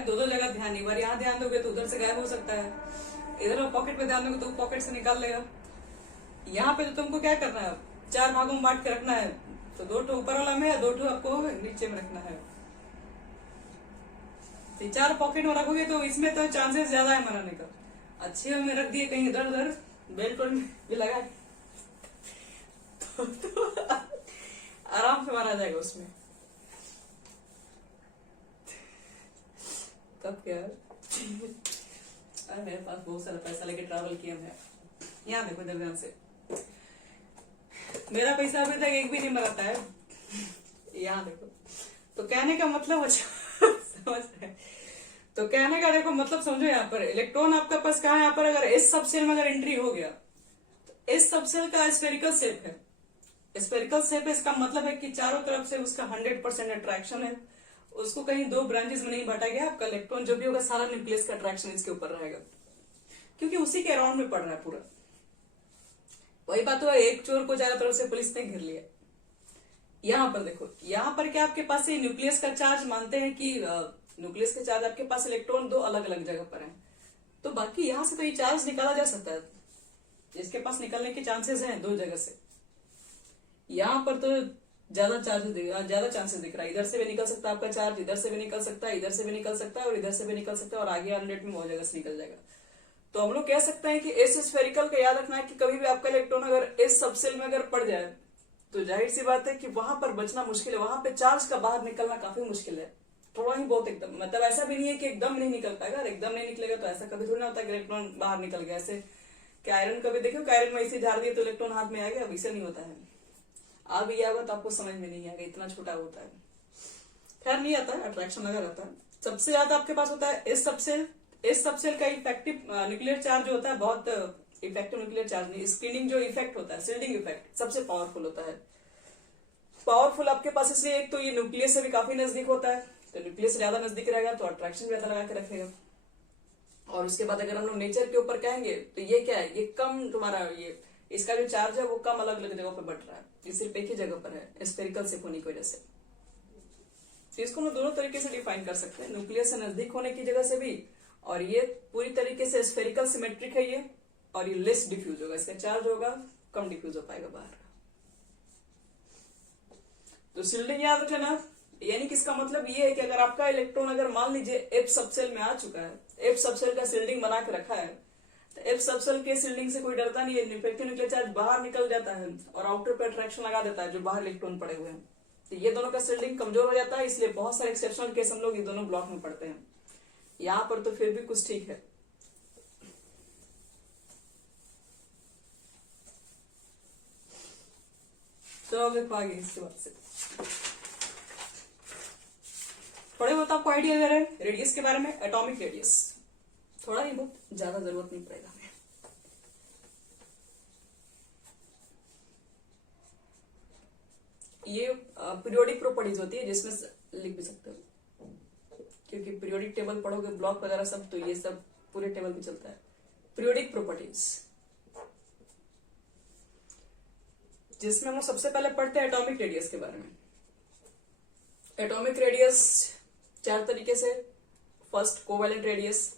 ध्यान, एक बार यहाँ ध्यान दोगे तो उधर से गायब हो सकता है, इधर पॉकेट में ध्यान दोगे तो पॉकेट से निकाल लेगा। यहाँ पे तो तुमको क्या करना है, 4 भागों में बांट के रखना है, तो 2 ठो ऊपर वाला में है, 2 ठो आपको नीचे में रखना है। तो 4 पॉकेट में रखोगे तो इसमें तो चांसेस ज्यादा है मराने का। अच्छे में रख दिए कहीं इधर उधर बेल्ट में भी लगा तो आराम से मारा जाएगा उसमें। कब क्या अरे मेरे पास बहुत सारा पैसा लेके ट्रैवल किया मैं। यहाँ देखो इधर ध्यान से, मेरा पैसा अभी तक एक भी नहीं मराता है। यहाँ देखो, तो कहने का मतलब अच्छा समझ रहे, तो कहने का देखो मतलब समझो। यहाँ पर इलेक्ट्रॉन आपका पास कहाँ है, यहाँ पर अगर एस सबसेल में अगर एंट्री हो गया तो एस सबसेल का स्फेरिकल शेप है। स्फेरिकल शेप है, इसका मतलब है कि चारों तरफ से उसका 100% अट्रैक्शन है। उसको कहीं 2 ब्रांचेस में नहीं बांटा गया। आपका इलेक्ट्रॉन जो भी होगा सारा न्यूक्लियस का अट्रैक्शन इसके ऊपर रहेगा, क्योंकि उसी के अराउंड में पड़ रहा है पूरा। वही बात हुआ, एक चोर को चारों तरफ से पुलिस ने घेर लिया। यहाँ पर देखो, यहाँ पर क्या आपके पास ये न्यूक्लियस का चार्ज मानते हैं कि न्यूक्लियस का चार्ज आपके पास इलेक्ट्रॉन 2 अलग अलग जगह पर है, तो बाकी यहाँ से तो ये चार्ज निकाला जा सकता है। इसके पास निकलने के चांसेस हैं 2 जगह से। यहाँ पर तो ज्यादा चांसेस दिख रहा है। इधर से भी निकल सकता है आपका चार्ज, इधर से भी निकल सकता है, इधर से भी निकल सकता है और इधर से भी निकल सकता है, और आगे 100 में बहुत जगह से निकल जाएगा। तो हम लोग कह सकते हैं कि एस स्फेरिकल का याद रखना है कि कभी भी आपका इलेक्ट्रॉन अगर एस सबसेल में अगर पड़ जाए तो जाहिर सी बात है कि वहां पर बचना मुश्किल है, वहां पे चार्ज का बाहर निकलना काफी मुश्किल है। थोड़ा ही बहुत, एकदम मतलब ऐसा भी नहीं है कि एकदम नहीं निकल पाएगा। अगर एकदम नहीं निकलेगा तो ऐसा कभी थोड़ी ना होता है कि इलेक्ट्रॉन बाहर निकल गया। ऐसे कि आयरन कभी देखो, आयरन में इसे झाड़ दिया तो इलेक्ट्रॉन हाथ में आ गया, वैसे नहीं होता है। आ भी गया होगा तो आपको समझ में नहीं आएगा, इतना छोटा होता है। खैर नहीं आता है, अट्रैक्शन लगा रहता है। सबसे ज्यादा आपके पास होता है एस सबसेल। एस सबसेल का इफेक्टिव न्यूक्लियर चार्ज जो होता है, बहुत इफेक्टिव न्यूक्लियर चार्ज नहीं, स्क्रीनिंग जो इफेक्ट होता है, शील्डिंग इफेक्ट सबसे पावरफुल होता है। पावरफुल आपके पास इसलिए, एक तो ये न्यूक्लियस से भी काफी नजदीक होता है, तो न्यूक्लियस से ज्यादा नजदीक रहेगा तो अट्रैक्शन ज्यादा लगा के रखेगा। और उसके बाद अगर हम लोग नेचर के ऊपर कहेंगे तो ये क्या है, ये कम तुम्हारा ये इसका जो चार्ज है वो कम अलग अलग जगहों पर बढ़ रहा है, ये सिर्फ एक ही जगह पर है स्फेरिकल शेप होने की वजह से। तो इसको हम दोनों तरीके से डिफाइन कर सकते हैं, न्यूक्लियस से नजदीक होने की जगह से भी, और ये पूरी तरीके से स्फेरिकल सिमेट्रिक है ये, और ये लेस डिफ्यूज होगा, इसका चार्ज होगा कम डिफ्यूज हो पाएगा बाहर। तो शील्डिंग याद रखना, यानी कि इसका मतलब ये है कि अगर आपका इलेक्ट्रॉन अगर मान लीजिए एफ सबसेल में आ चुका है, एफ सबसेल का शील्डिंग बना के रखा है, तो एफ सबसेल के शील्डिंग से कोई डरता नहीं है, इफेक्टिव न्यूक्लियर चार्ज बाहर निकल जाता है और आउटर पे अट्रैक्शन लगा देता है जो बाहर इलेक्ट्रॉन पड़े हुए हैं। तो ये दोनों का शील्डिंग कमजोर हो जाता है, इसलिए बहुत सारे एक्सेप्शनल केस हम लोग ये दोनों ब्लॉक में पढ़ते हैं। यहाँ पर तो फिर भी कुछ ठीक है। तो अब देखो आगे इसके बाद से थोड़े बहुत आपको आइडिया दे रहे हैं रेडियस के बारे में। एटॉमिक रेडियस थोड़ा ही बहुत, ज्यादा जरूरत नहीं पड़ेगा हमें। ये पीरियोडिक प्रॉपर्टीज होती है, जिसमें लिख भी सकते हो, क्योंकि पीरियोडिक टेबल पढ़ोगे ब्लॉक वगैरह सब, तो ये सब पूरे टेबल में चलता है। पीरियोडिक प्रॉपर्टीज, जिसमें हम सबसे पहले पढ़ते हैं एटॉमिक रेडियस के बारे में। एटॉमिक रेडियस 4 तरीके से, फर्स्ट कोवेलेंट रेडियस,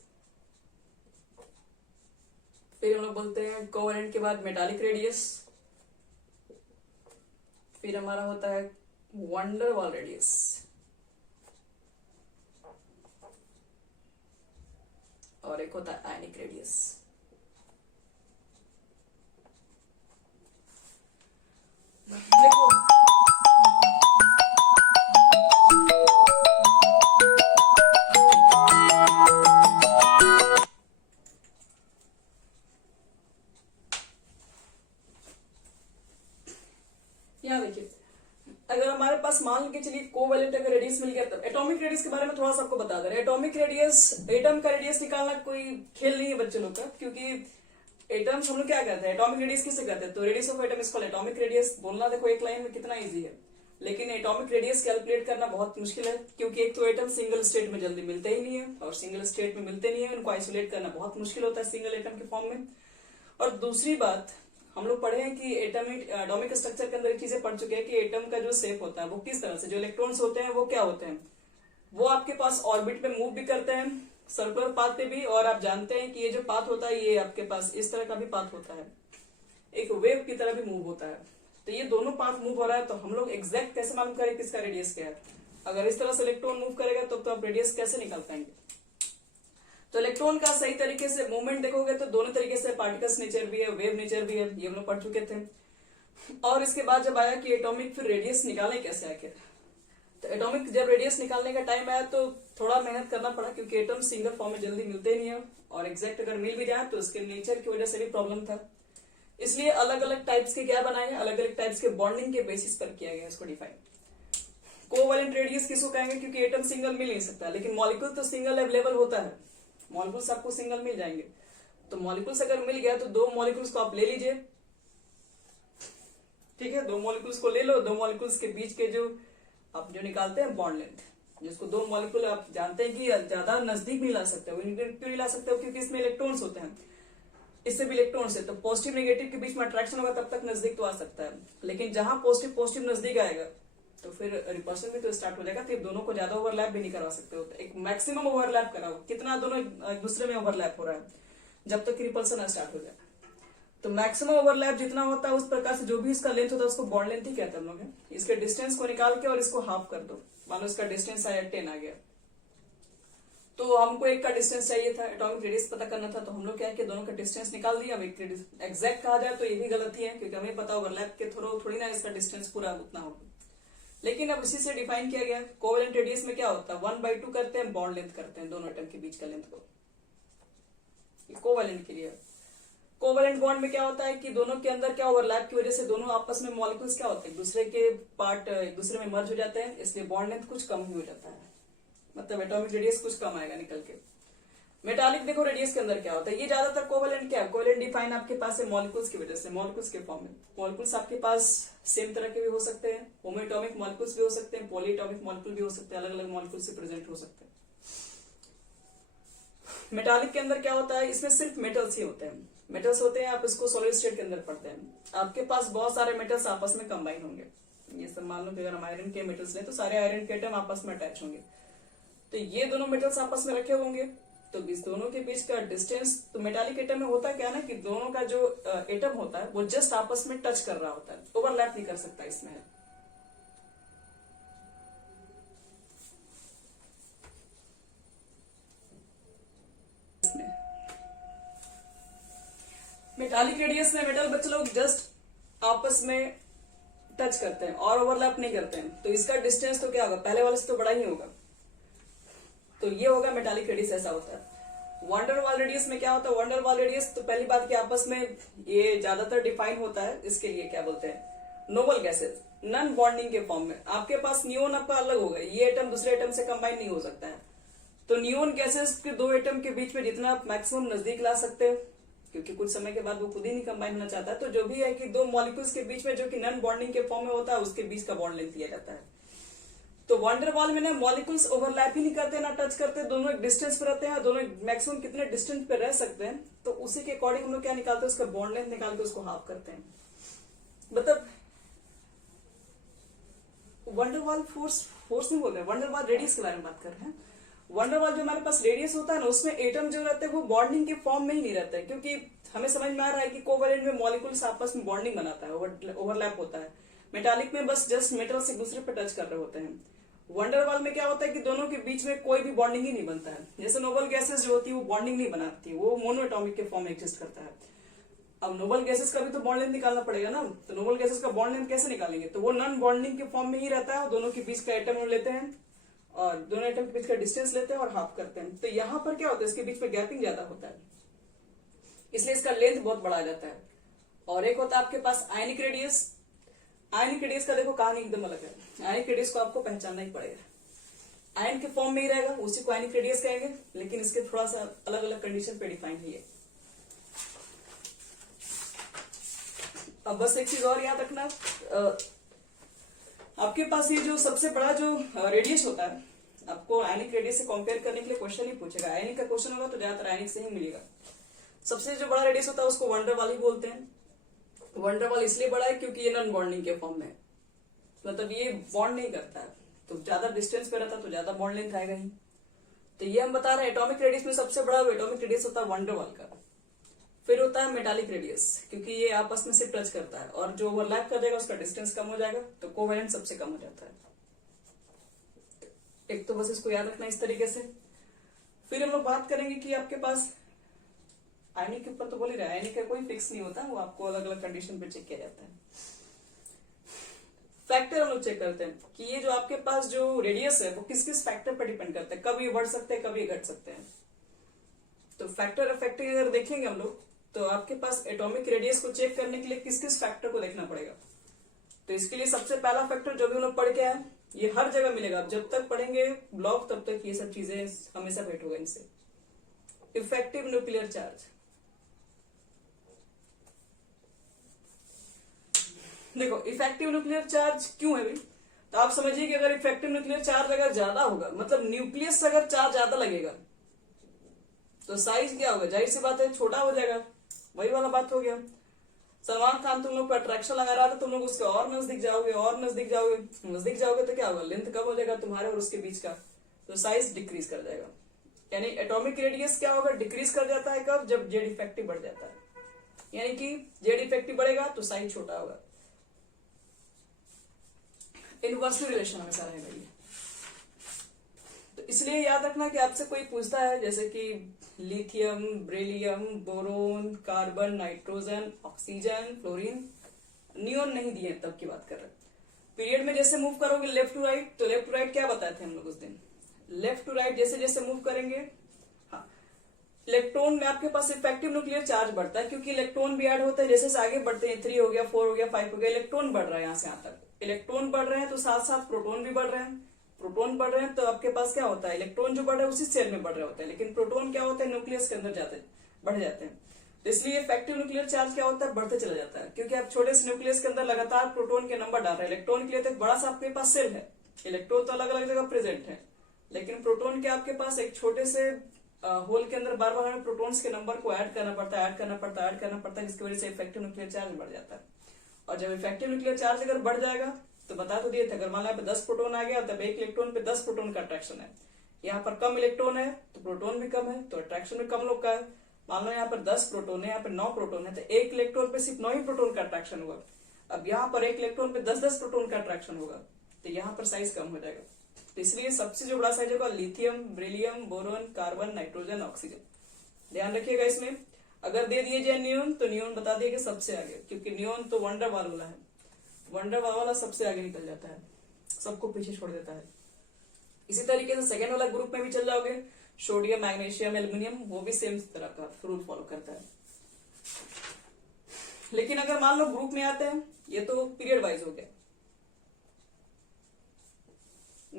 फिर हम लोग बोलते हैं कोवेलेंट के बाद मेटालिक रेडियस, फिर हमारा होता है वंडर वॉल रेडियस, और एक होता है आयनिक रेडियस। देखो यहाँ देखिए, अगर हमारे पास मान के चलिए कोवेलेंट अगर रेडियस मिल गया, तो एटॉमिक रेडियस के बारे में थोड़ा सा आपको बता दे रहे हैं। एटॉमिक रेडियस, एटम का रेडियस निकालना कोई खेल नहीं है बच्चे लोग का, क्योंकि एटम्स हम लोग क्या कहते हैं, एटॉमिक रेडियस किसे कहते हैं, तो radius of atom is called atomic radius. बोलना देखो एक लाइन में कितना इजी है, लेकिन एटॉमिक रेडियस कैलकुलेट करना बहुत मुश्किल है, क्योंकि एक तो एटम सिंगल स्टेट में जल्दी मिलते ही नहीं है, और सिंगल स्टेट में मिलते नहीं है, उनको आइसोलेट करना बहुत मुश्किल होता है सिंगल एटम के फॉर्म में। और दूसरी बात, हम लोग पढ़े हैं कि एटॉमिक स्ट्रक्चर के अंदर एक चीजें पढ़ चुके हैं कि एटम का जो शेप होता है वो किस तरह से, जो इलेक्ट्रॉन्स होते हैं वो क्या होते हैं, वो आपके पास ऑर्बिट पे मूव भी करते हैं, सर्कुलर पाथ पे भी, और आप जानते हैं कि ये जो पाथ होता है ये आपके पास इस तरह का भी पाथ होता है, एक वेव की तरह भी मूव होता है। तो ये दोनों पाथ मूव हो रहा है, तो हम लोग एग्जैक्ट कैसे मालूम करें किसका रेडियस क्या है? अगर इस तरह से इलेक्ट्रॉन मूव करेगा तो आप रेडियस कैसे निकाल पाएंगे? तो इलेक्ट्रॉन का सही तरीके से मूवमेंट देखोगे तो दोनों तरीके से, पार्टिकल्स नेचर भी है, वेव नेचर भी है, ये हम लोग पढ़ चुके थे। और इसके बाद जब आया कि एटॉमिक फिर रेडियस निकालें कैसे आखिर, तो एटॉमिक जब रेडियस निकालने का टाइम आया तो थोड़ा मेहनत करना पड़ा, क्योंकि एटम सिंगल फॉर्म में जल्दी मिलते नहीं है, और एग्जैक्ट अगर मिल भी जाए तो उसके नेचर की वजह से भी प्रॉब्लम था। इसलिए अलग अलग टाइप्स के क्या बनाए, अलग अलग टाइप्स के बॉन्डिंग के बेसिस पर किया गया इसको डिफाइन। कोवैलेंट रेडियस किसको कहेंगे? क्योंकि एटम सिंगल मिल नहीं सकता, लेकिन मॉलिक्यूल तो सिंगल अवेलेबल होता है, मॉलिक्यूल्स आपको सिंगल मिल जाएंगे। तो मॉलिक्यूल्स अगर मिल गया तो दो मॉलिक्यूल्स को आप ले लीजिए, ठीक है, दो मॉलिक्यूल्स को ले लो, दो मॉलिक्यूल्स के बीच के जो आप जो निकालते हैं बॉन्ड लेंथ, जिसको दो मॉलिक्यूल आप जानते हैं कि ज्यादा नजदीक नहीं ला सकते हो, क्यों नहीं ला सकते हो? क्योंकि इसमें इलेक्ट्रॉन्स होते हैं, इससे भी इलेक्ट्रॉन्स है, तो पॉजिटिव नेगेटिव के बीच में अट्रैक्शन होगा, तब तक नजदीक तो आ सकता है। लेकिन जहां पॉजिटिव पॉजिटिव नजदीक आएगा तो फिर रिपल्शन भी तो स्टार्ट हो जाएगा, तो दोनों को ज्यादा ओवरलैप भी नहीं करवा सकते हो। एक मैक्सिमम ओवरलैप कराओ, कितना दोनों एक दूसरे में ओवरलैप हो रहा है, जब तक रिपल्सन स्टार्ट हो जाए। तो मैक्सिमम ओवरलैप जितना होता है उस प्रकार से जो भी इसका लेंथ होता है उसको बॉन्ड लेंथ ही कहते हैं हम लोग। इसके डिस्टेंस को निकाल के और इसको हाफ कर दो, मान लो इसका डिस्टेंस आया 10 आ गया, तो हमको एक का डिस्टेंस चाहिए था, एटॉमिक रेडियस पता करना था, तो हम लोग क्या किया, दोनों का डिस्टेंस निकाल दिया। अब एग्जैक्ट कहा जाए तो ये भी गलती है, क्योंकि हमें पता ओवरलैप के थ्रू थोड़ी ना इसका डिस्टेंस पूरा उतना होगा। लेकिन अब इसी से डिफाइन किया गया। कोवैलेंट रेडियस में क्या होता है, 1/2 करते हैं, बॉन्ड लेंथ करते हैं दोनों एटम के बीच का लेंथ को, कोवैलेंट के लिए। कोवैलेंट बॉन्ड में क्या होता है कि दोनों के अंदर क्या ओवरलैप की वजह से दोनों आपस में मॉलिक्यूल्स क्या होते हैं, दूसरे के पार्ट एक दूसरे में मर्ज हो जाते हैं, इसलिए बॉन्ड लेंथ कुछ कम ही हो जाता है, मतलब एटॉमिक रेडियस कुछ कम आएगा निकल के। मेटालिक देखो रेडियस के अंदर क्या होता है, ये ज्यादातर कोवैलेंट क्या है, कोवैलेंट डिफाइन आपके पास है मॉलिक्यूल्स की वजह से, मॉलिक्यूल्स के फॉर्म में। मॉलिक्यूल्स आपके पास सेम तरह के भी हो सकते हैं, होमोएटॉमिक मॉलिक्यूल्स भी हो सकते हैं, पॉलीएटॉमिक मॉलिक्यूल भी हो सकते हैं, अलग अलग मॉलिक्यूल से प्रेजेंट हो सकते हैं। मेटालिक के अंदर क्या होता है, इसमें सिर्फ मेटल्स ही होते हैं, मेटल्स होते हैं, आप इसको सॉलिड स्टेट के अंदर पढ़ते हैं। आपके पास बहुत सारे मेटल्स आपस में कंबाइन होंगे, ये सब मान लो कि अगर हम आयरन के मेटल्स लें तो सारे आयरन के एटम आपस में अटैच होंगे, तो ये दोनों मेटल्स आपस में रखे होंगे, तो इस दोनों के बीच का डिस्टेंस, तो मेटालिक एटम में होता क्या है ना कि दोनों का जो एटम होता है वो जस्ट आपस में टच कर रहा होता है, ओवरलैप नहीं कर सकता इसमें। मेटालिक रेडियस में मेटल बच्चे लोग जस्ट आपस में टच करते हैं और ओवरलैप नहीं करते हैं, तो इसका डिस्टेंस तो क्या होगा, पहले वाले से तो बड़ा ही होगा, तो ये होगा मेटालिक रेडियस, ऐसा होता है। वंडरवाल रेडियस में क्या होता है, वंडरवाल रेडियस तो पहली बात कि आपस में ये ज्यादातर डिफाइन होता है, इसके लिए क्या बोलते हैं, नोबल गैसेस, नॉन बॉन्डिंग के फॉर्म में। आपके पास नियोन आपका अलग होगा, ये एटम दूसरे एटम से कंबाइन नहीं हो सकता है, तो नियोन गैसेस के दो एटम के बीच में जितना आप मैक्सिमम नजदीक ला सकते हैं, क्योंकि कुछ समय के बाद वो खुद ही नहीं कंबाइन होना चाहता है, तो जो भी है कि दो मॉलिक्यूल्स के बीच में जो कि नॉन बॉन्डिंग के फॉर्म में होता है उसके बीच का बॉन्ड लेंथ लिया जाता है। तो वंडरवाल में ना मॉलिक्यूल्स ओवरलैप ही नहीं करते ना टच करते, दोनों एक डिस्टेंस पे रहते हैं, दोनों मैक्सिमम कितने डिस्टेंस पे रह सकते हैं, तो उसी के अकॉर्डिंग हम लोग क्या निकालते हैं, उसका बॉन्ड लेंथ निकाल के उसको हाफ करते हैं। मतलब वंडरवाल फोर्स नहीं बोल रहे, वंडरवाल रेडियस के बारे में बात कर रहे हैं। वंडरवाल जो हमारे पास रेडियस होता है ना, उसमें एटम जो रहते हैं वो बॉन्डिंग के फॉर्म में ही नहीं रहते, क्योंकि हमें समझ में आ रहा है कि कोवैलेंट में मॉलिक्यूल्स आपस में बॉन्डिंग बनाता है, ओवरलैप होता है। मेटालिक में बस जस्ट मेटल्स एक दूसरे पर टच कर रहे होते हैं। वंडरवाल में क्या होता है कि दोनों के बीच में कोई भी बॉन्डिंग ही नहीं बनता है, जैसे नोबल गैसेस जो होती है वो बॉन्डिंग नहीं बनाती, वो मोनोएटॉमिक के फॉर्म में एग्जिस्ट करता है। अब नोबल गैसेस का भी तो बॉन्ड लेंथ निकालना पड़ेगा ना, तो नोबल गैसेस का बॉन्ड लेंथ कैसे निकालेंगे, तो वो नॉन बॉन्डिंग के फॉर्म में ही रहता है, दोनों के बीच का एटम लेते हैं और दोनों एटम के बीच का डिस्टेंस लेते हैं और हाफ करते हैं। तो यहाँ पर क्या होता है, इसके बीच में गैपिंग ज्यादा होता है, इसलिए इसका लेंथ बहुत बड़ा जाता है। और एक होता है आपके पास आयनिक रेडियस। आयनिक रेडियस का देखो कहानी एकदम अलग है, आयनिक रेडियस को आपको पहचानना ही पड़ेगा, आयन के फॉर्म में ही रहेगा, उसी को आयनिक रेडियस कहेंगे, लेकिन इसके थोड़ा सा अलग अलग कंडीशन पे डिफाइन है। अब बस एक चीज और याद रखना, आपके पास ये जो सबसे बड़ा जो रेडियस होता है, आपको आयनिक रेडियस से कंपेयर करने के लिए क्वेश्चन ही पूछेगा, आयनिक का क्वेश्चन होगा तो ज्यादातर आयनिक से ही मिलेगा। सबसे जो बड़ा रेडियस होता है उसको वंडरवाल ही बोलते हैं। वंडरवाल इसलिए बड़ा है क्योंकि ये नॉन बॉन्डिंग के फॉर्म में, मतलब ये बॉन्ड नहीं करता है, तो ज्यादा डिस्टेंस पे रहता तो ज्यादा बॉन्ड लेंथ आएगा ही। तो ये हम बता रहे हैं एटॉमिक रेडियस में सबसे बड़ा एटॉमिक रेडियस होता है वंडरवाल का। फिर होता है मेटालिक रेडियस, क्योंकि ये आपस में से टच करता है और जो ओवरलैप कर जाएगा उसका डिस्टेंस कम हो जाएगा, तो कोवेलेंट सबसे कम हो जाता है। एक तो बस इसको याद रखना इस तरीके से। फिर हम लोग बात करेंगे कि आपके पास आयनिक के ऊपर तो बोल ही रहा है, आयनिक का कोई फिक्स नहीं होता, वो आपको अलग अलग कंडीशन पे चेक किया जाता है। फैक्टर हम लोग चेक करते हैं कि ये जो आपके पास जो रेडियस है वो किस किस फैक्टर पर डिपेंड करता है, कब ये बढ़ सकते हैं कब ये घट सकते हैं। तो फैक्टर इफेक्टिव अगर देखेंगे हम लोग तो आपके पास एटॉमिक रेडियस को चेक करने के लिए किस किस फैक्टर को देखना पड़ेगा। तो इसके लिए सबसे पहला फैक्टर जो भी हम लोग पढ़ के आए, ये हर जगह मिलेगा, आप जब तक पढ़ेंगे ब्लॉक तब तक ये सब चीजें हमेशा भेंट होगा इनसे। Effective nuclear charge. देखो इफेक्टिव न्यूक्लियर चार्ज क्यों है भाई, तो आप समझिए कि अगर इफेक्टिव न्यूक्लियर चार्ज अगर ज्यादा होगा, मतलब न्यूक्लियस अगर चार्ज ज्यादा लगेगा तो साइज क्या होगा, जाहिर सी बात है छोटा हो जाएगा। वही वाला बात हो गया, सलमान खान तुम लोग पर अट्रैक्शन लगा रहा था, तुम लोग उसके और नजदीक जाओगे और नजदीक जाओगे, नजदीक जाओगे तो क्या होगा, लेंथ कम हो जाएगा तुम्हारे और उसके बीच का, तो साइज डिक्रीज कर जाएगा। यानी एटॉमिक रेडियस क्या होगा, डिक्रीज कर जाता है कब, जब जेड इफेक्टिव बढ़ जाता है। यानी कि जेड इफेक्टिव बढ़ेगा तो साइज छोटा होगा। इनवर्सली रिलेशन हमेशा रहेगा ये। तो इसलिए याद रखना कि आपसे कोई पूछता है जैसे कि lithium, beryllium, boron, carbon, nitrogen, oxygen, fluorine, neon नहीं दिए तब की बात कर रहे हैं। पीरियड में जैसे मूव करोगे लेफ्ट टू राइट, तो लेफ्ट टू राइट क्या बताए थे हम लोग उस दिन, लेफ्ट टू राइट जैसे जैसे मूव करेंगे, हाँ इलेक्ट्रॉन में आपके पास इफेक्टिव न्यूक्लियर चार्ज बढ़ता है, क्योंकि इलेक्ट्रॉन भी ऐड होता है, जैसे आगे बढ़ते हैं 3 हो गया 4 हो गया 5 हो गया, इलेक्ट्रॉन बढ़ रहा है यहाँ से यहाँ तक, इलेक्ट्रॉन बढ़ रहे हैं तो साथ साथ प्रोटॉन भी बढ़ रहे हैं, प्रोटॉन बढ़ रहे हैं तो आपके पास क्या होता है, इलेक्ट्रॉन जो बढ़ रहे हैं उसी सेल में बढ़ रहे होते हैं, लेकिन प्रोटॉन क्या होता है न्यूक्लियस के अंदर जाते हैं, बढ़ जाते हैं। तो इसलिए इफेक्टिव न्यूक्लियर चार्ज क्या होता है, बढ़ते चला जाता है, क्योंकि आप छोटे से न्यूक्लियस के अंदर लगातार प्रोटॉन के नंबर डाल रहे हैं। इलेक्ट्रॉन के लिए तो एक बड़ा सा आपके पास सेल है, इलेक्ट्रॉन तो अलग अलग जगह प्रेजेंट है, लेकिन प्रोटॉन के आपके पास एक छोटे से होल के अंदर बार बार हमें प्रोटॉन्स के नंबर को ऐड करना पड़ता है, जिसकी वजह से इफेक्टिव न्यूक्लियर चार्ज बढ़ जाता है। और जब इफेक्टिव न्यूक्लियर चार्ज अगर बढ़ जाएगा तो बता तो दिए थे, अगर मान लो 10 प्रोटॉन आ गया तब एक इलेक्ट्रॉन पे 10 प्रोटॉन का अट्रैक्शन है। यहाँ पर कम इलेक्ट्रॉन है तो प्रोटॉन भी कम है, तो अट्रैक्शन भी कम लोग का है। मान लो यहाँ पर 10 प्रोटॉन है, यहाँ पर 9 प्रोटॉन है, तो एक इलेक्ट्रॉन पे सिर्फ 9 ही प्रोटॉन का अट्रैक्शन होगा। अब यहाँ पर एक इलेक्ट्रॉन पे 10-10 प्रोटॉन का अट्रैक्शन होगा, तो यहाँ पर साइज कम हो जाएगा। तो इसलिए सबसे जो बड़ा साइज होगा lithium, beryllium, boron, carbon, nitrogen, oxygen. ध्यान रखिएगा इसमें, अगर दे दिए जाए नियोन तो नियोन बता दिए सबसे आगे, क्योंकि नियोन तो वंडर वाल वाला है, वंडर वाल वाला सबसे आगे निकल जाता है, सबको पीछे छोड़ देता है। इसी तरीके से सेकेंड वाला ग्रुप में भी चल जाओगे, सोडियम, मैग्नीशियम, एल्यूमिनियम, वो भी सेम तरह का रूल फॉलो करता है। लेकिन अगर मान लो ग्रुप में आते हैं, ये तो पीरियड वाइज हो गया,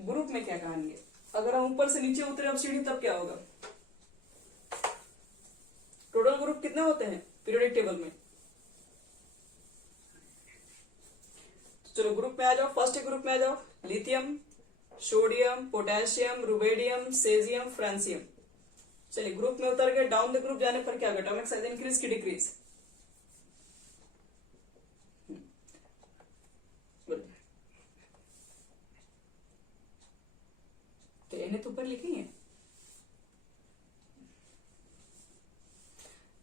ग्रुप में क्या कहानी है, अगर हम ऊपर से नीचे उतरे अब सीढ़ी तब क्या होगा, टोटल ग्रुप कितने होते हैं पीरियोडिक टेबल में। तो चलो ग्रुप में आ जाओ, फर्स्ट ग्रुप में आ जाओ, lithium, sodium, potassium, rubidium, caesium, francium. चलिए ग्रुप में उतर गए, डाउन द ग्रुप जाने पर क्या होगा, एटॉमिक साइज इंक्रीज की डिक्रीज, तो इन्हें तो ऊपर लिखी है।